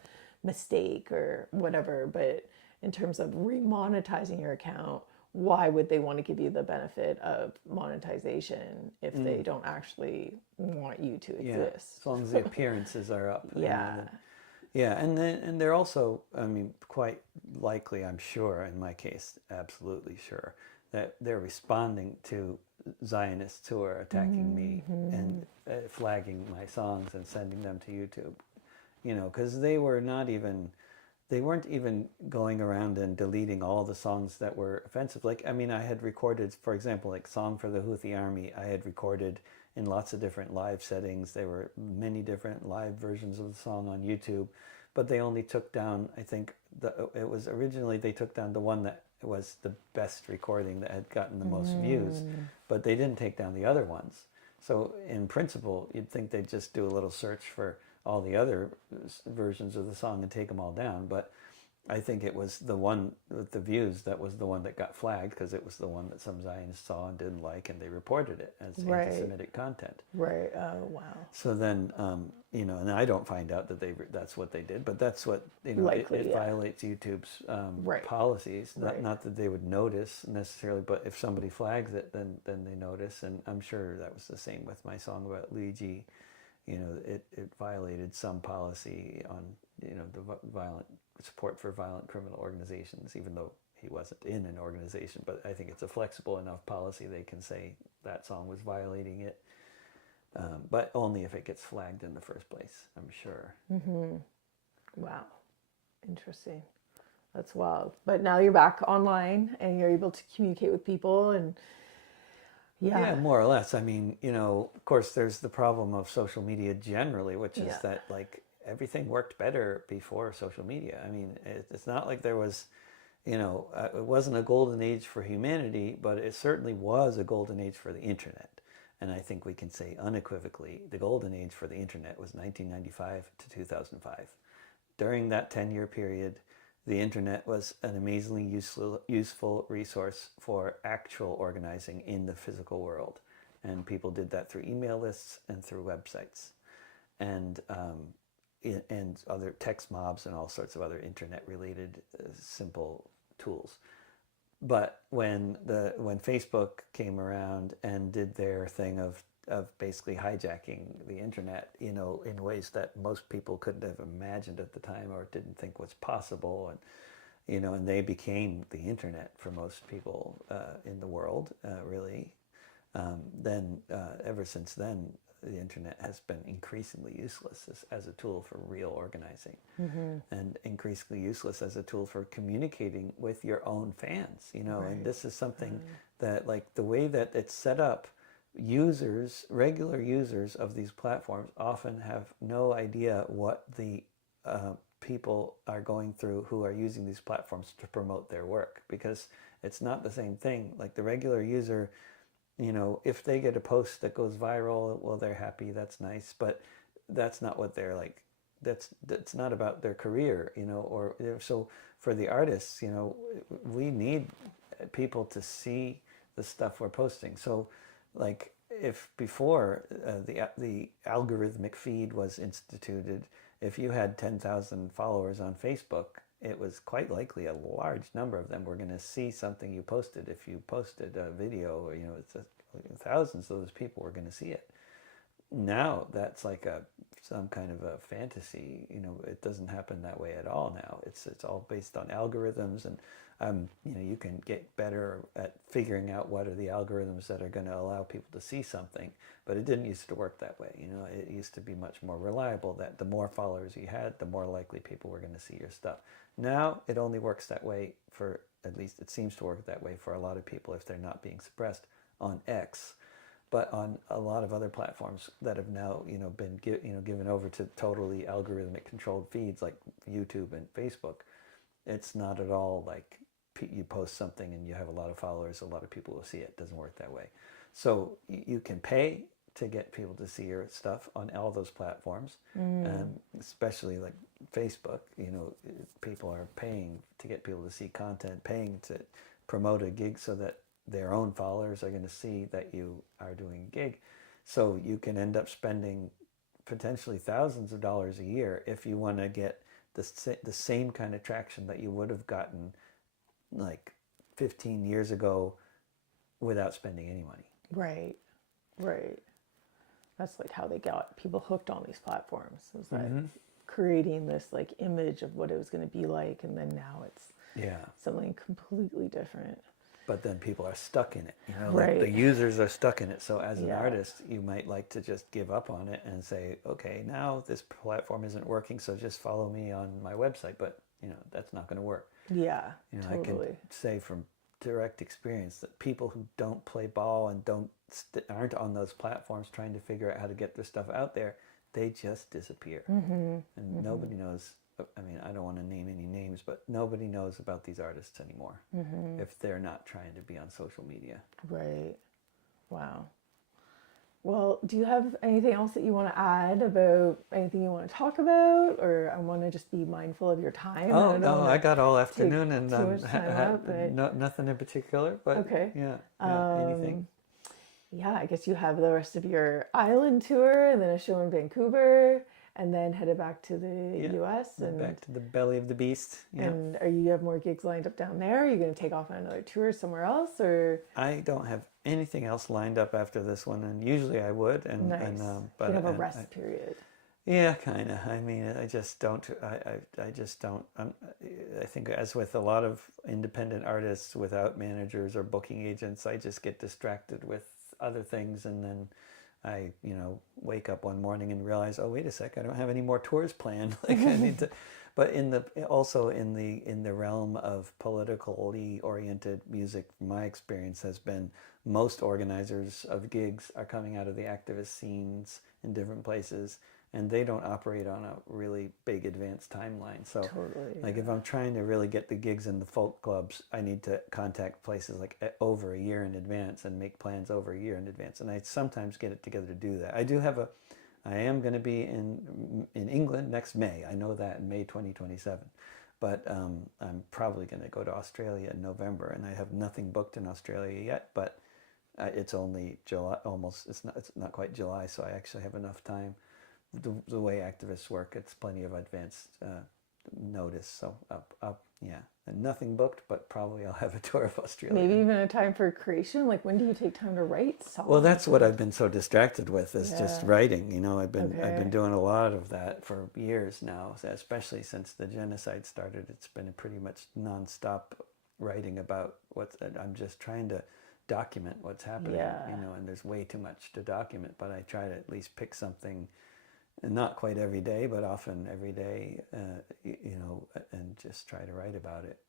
mistake or whatever. But in terms of remonetizing your account, why would they want to give you the benefit of monetization if they don't actually want you to exist? As long as the appearances are up. Yeah, and they're also, I mean, quite likely, I'm sure, in my case, absolutely sure, that they're responding to Zionists who are attacking me and flagging my songs and sending them to YouTube. You know, because they weren't even going around and deleting all the songs that were offensive. Like, I mean, I had recorded, for example, like Song for the Houthi Army, I had recorded in lots of different live settings. There were many different live versions of the song on YouTube, but they only took down, I think, they took down the one that was the best recording that had gotten the most views, but they didn't take down the other ones. So in principle, you'd think they'd just do a little search for all the other versions of the song and take them all down. But I think it was the one with the views that was the one that got flagged because it was the one that some Zionists saw and didn't like, and they reported it as anti-Semitic content. Right. Oh, wow. So then, and I don't find out that that's what they did, but that's what, Likely, it violates YouTube's policies. Not that they would notice necessarily, but if somebody flags it, then they notice. And I'm sure that was the same with my song about Luigi. It violated some policy on, the violent support for violent criminal organizations, even though he wasn't in an organization. But I think it's a flexible enough policy they can say that song was violating it. But only if it gets flagged in the first place, I'm sure. Wow. Interesting. That's wild. But now you're back online and you're able to communicate with people and yeah, more or less. I mean, of course, there's the problem of social media generally, which is that like everything worked better before social media. I mean, it's not like there was, it wasn't a golden age for humanity, but it certainly was a golden age for the internet. And I think we can say unequivocally, the golden age for the internet was 1995 to 2005. During that 10-year period, the internet was an amazingly useful resource for actual organizing in the physical world. And people did that through email lists and through websites. And other text mobs and all sorts of other internet-related simple tools. But when Facebook came around and did their thing of basically hijacking the internet, in ways that most people couldn't have imagined at the time or didn't think was possible, and and they became the internet for most people in the world, really. Then ever since then, the internet has been increasingly useless as a tool for real organizing, and increasingly useless as a tool for communicating with your own fans. And this is something that, like, the way that it's set up, regular users of these platforms often have no idea what the people are going through who are using these platforms to promote their work, because it's not the same thing. Like, the regular user, if they get a post that goes viral, well, they're happy, that's nice, but that's not what they're like. That's not about their career, or so for the artists, we need people to see the stuff we're posting. So, like, if before the algorithmic feed was instituted, if you had 10,000 followers on Facebook, it was quite likely a large number of them were going to see something you posted. If you posted a video, thousands of those people were going to see it. Now that's like some kind of a fantasy. It doesn't happen that way at all now. It's all based on algorithms, and you can get better at figuring out what are the algorithms that are going to allow people to see something. But it didn't used to work that way. It used to be much more reliable that the more followers you had, the more likely people were going to see your stuff. Now it only works that way for, at least it seems to work that way for a lot of people if they're not being suppressed on X. But on a lot of other platforms that have now, been given over to totally algorithmic controlled feeds like YouTube and Facebook, it's not at all like you post something and you have a lot of followers, a lot of people will see it. It doesn't work that way. So you can pay to get people to see your stuff on all those platforms, especially like Facebook. People are paying to get people to see content, paying to promote a gig so that their own followers are going to see that you are doing a gig. So you can end up spending potentially thousands of dollars a year if you want to get the same kind of traction that you would have gotten like 15 years ago without spending any money. Right. That's like how they got people hooked on these platforms. It was like creating this like image of what it was going to be like, and then now it's something completely different. But then people are stuck in it, like the users are stuck in it. So as an artist, you might like to just give up on it and say, okay, now this platform isn't working, so just follow me on my website. But, that's not going to work. Yeah, I can say from direct experience that people who don't play ball and aren't on those platforms trying to figure out how to get their stuff out there, they just disappear. And nobody knows. I mean, I don't want to name any names, but nobody knows about these artists anymore if they're not trying to be on social media. Right. Wow. Well, do you have anything else that you want to add about anything you want to talk about, or I want to just be mindful of your time? Oh, I don't no, want I to got all take afternoon and too much time up, but nothing in particular, but okay. anything. Yeah, I guess you have the rest of your island tour and then a show in Vancouver and then headed back to the US Then and back to the belly of the beast. Yeah. and you have more gigs lined up down there? Are you going to take off on another tour somewhere else or I don't have anything else lined up after this one, and usually I would, nice? but You have a rest period. yeah, kind of. I mean, I just don't. I just don't. I think, as with a lot of independent artists without managers or booking agents, I just get distracted with other things, and then I, wake up one morning and realize, oh, wait a sec, I don't have any more tours planned. Like I need to. But also in the realm of politically oriented music, my experience has been most organizers of gigs are coming out of the activist scenes in different places, and they don't operate on a really big advanced timeline. So Totally, like if I'm trying to really get the gigs in the folk clubs, I need to contact places like over a year in advance and make plans over a year in advance. And I sometimes get it together to do that. I am going to be in England next May. I know that, in May 2027. But I'm probably going to go to Australia in November, and I have nothing booked in Australia yet. But it's only July, almost. It's not quite July, so I actually have enough time. The way activists work, it's plenty of advance notice. So yeah, and nothing booked, but probably I'll have a tour of Australia. Maybe even a time for creation. Like when do you take time to write songs? Well, that's what I've been so distracted with, is just writing. I've been Okay. doing a lot of that for years now, especially since the genocide started. It's been a pretty much nonstop writing about I'm just trying to document what's happening. Yeah. And there's way too much to document, but I try to at least pick something, and not quite every day, but often every day, and just try to write about it.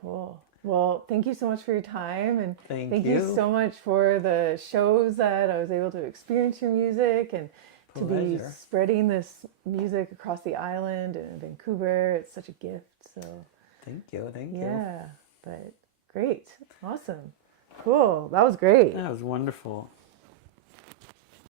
Cool. Well, thank you so much for your time, and Thank you you. so much for the shows that I was able to experience your music and to be Pleasure. spreading this music across the island and in Vancouver. It's such a gift. So Thank you. yeah, but great. Awesome. Cool. That was great. That was wonderful.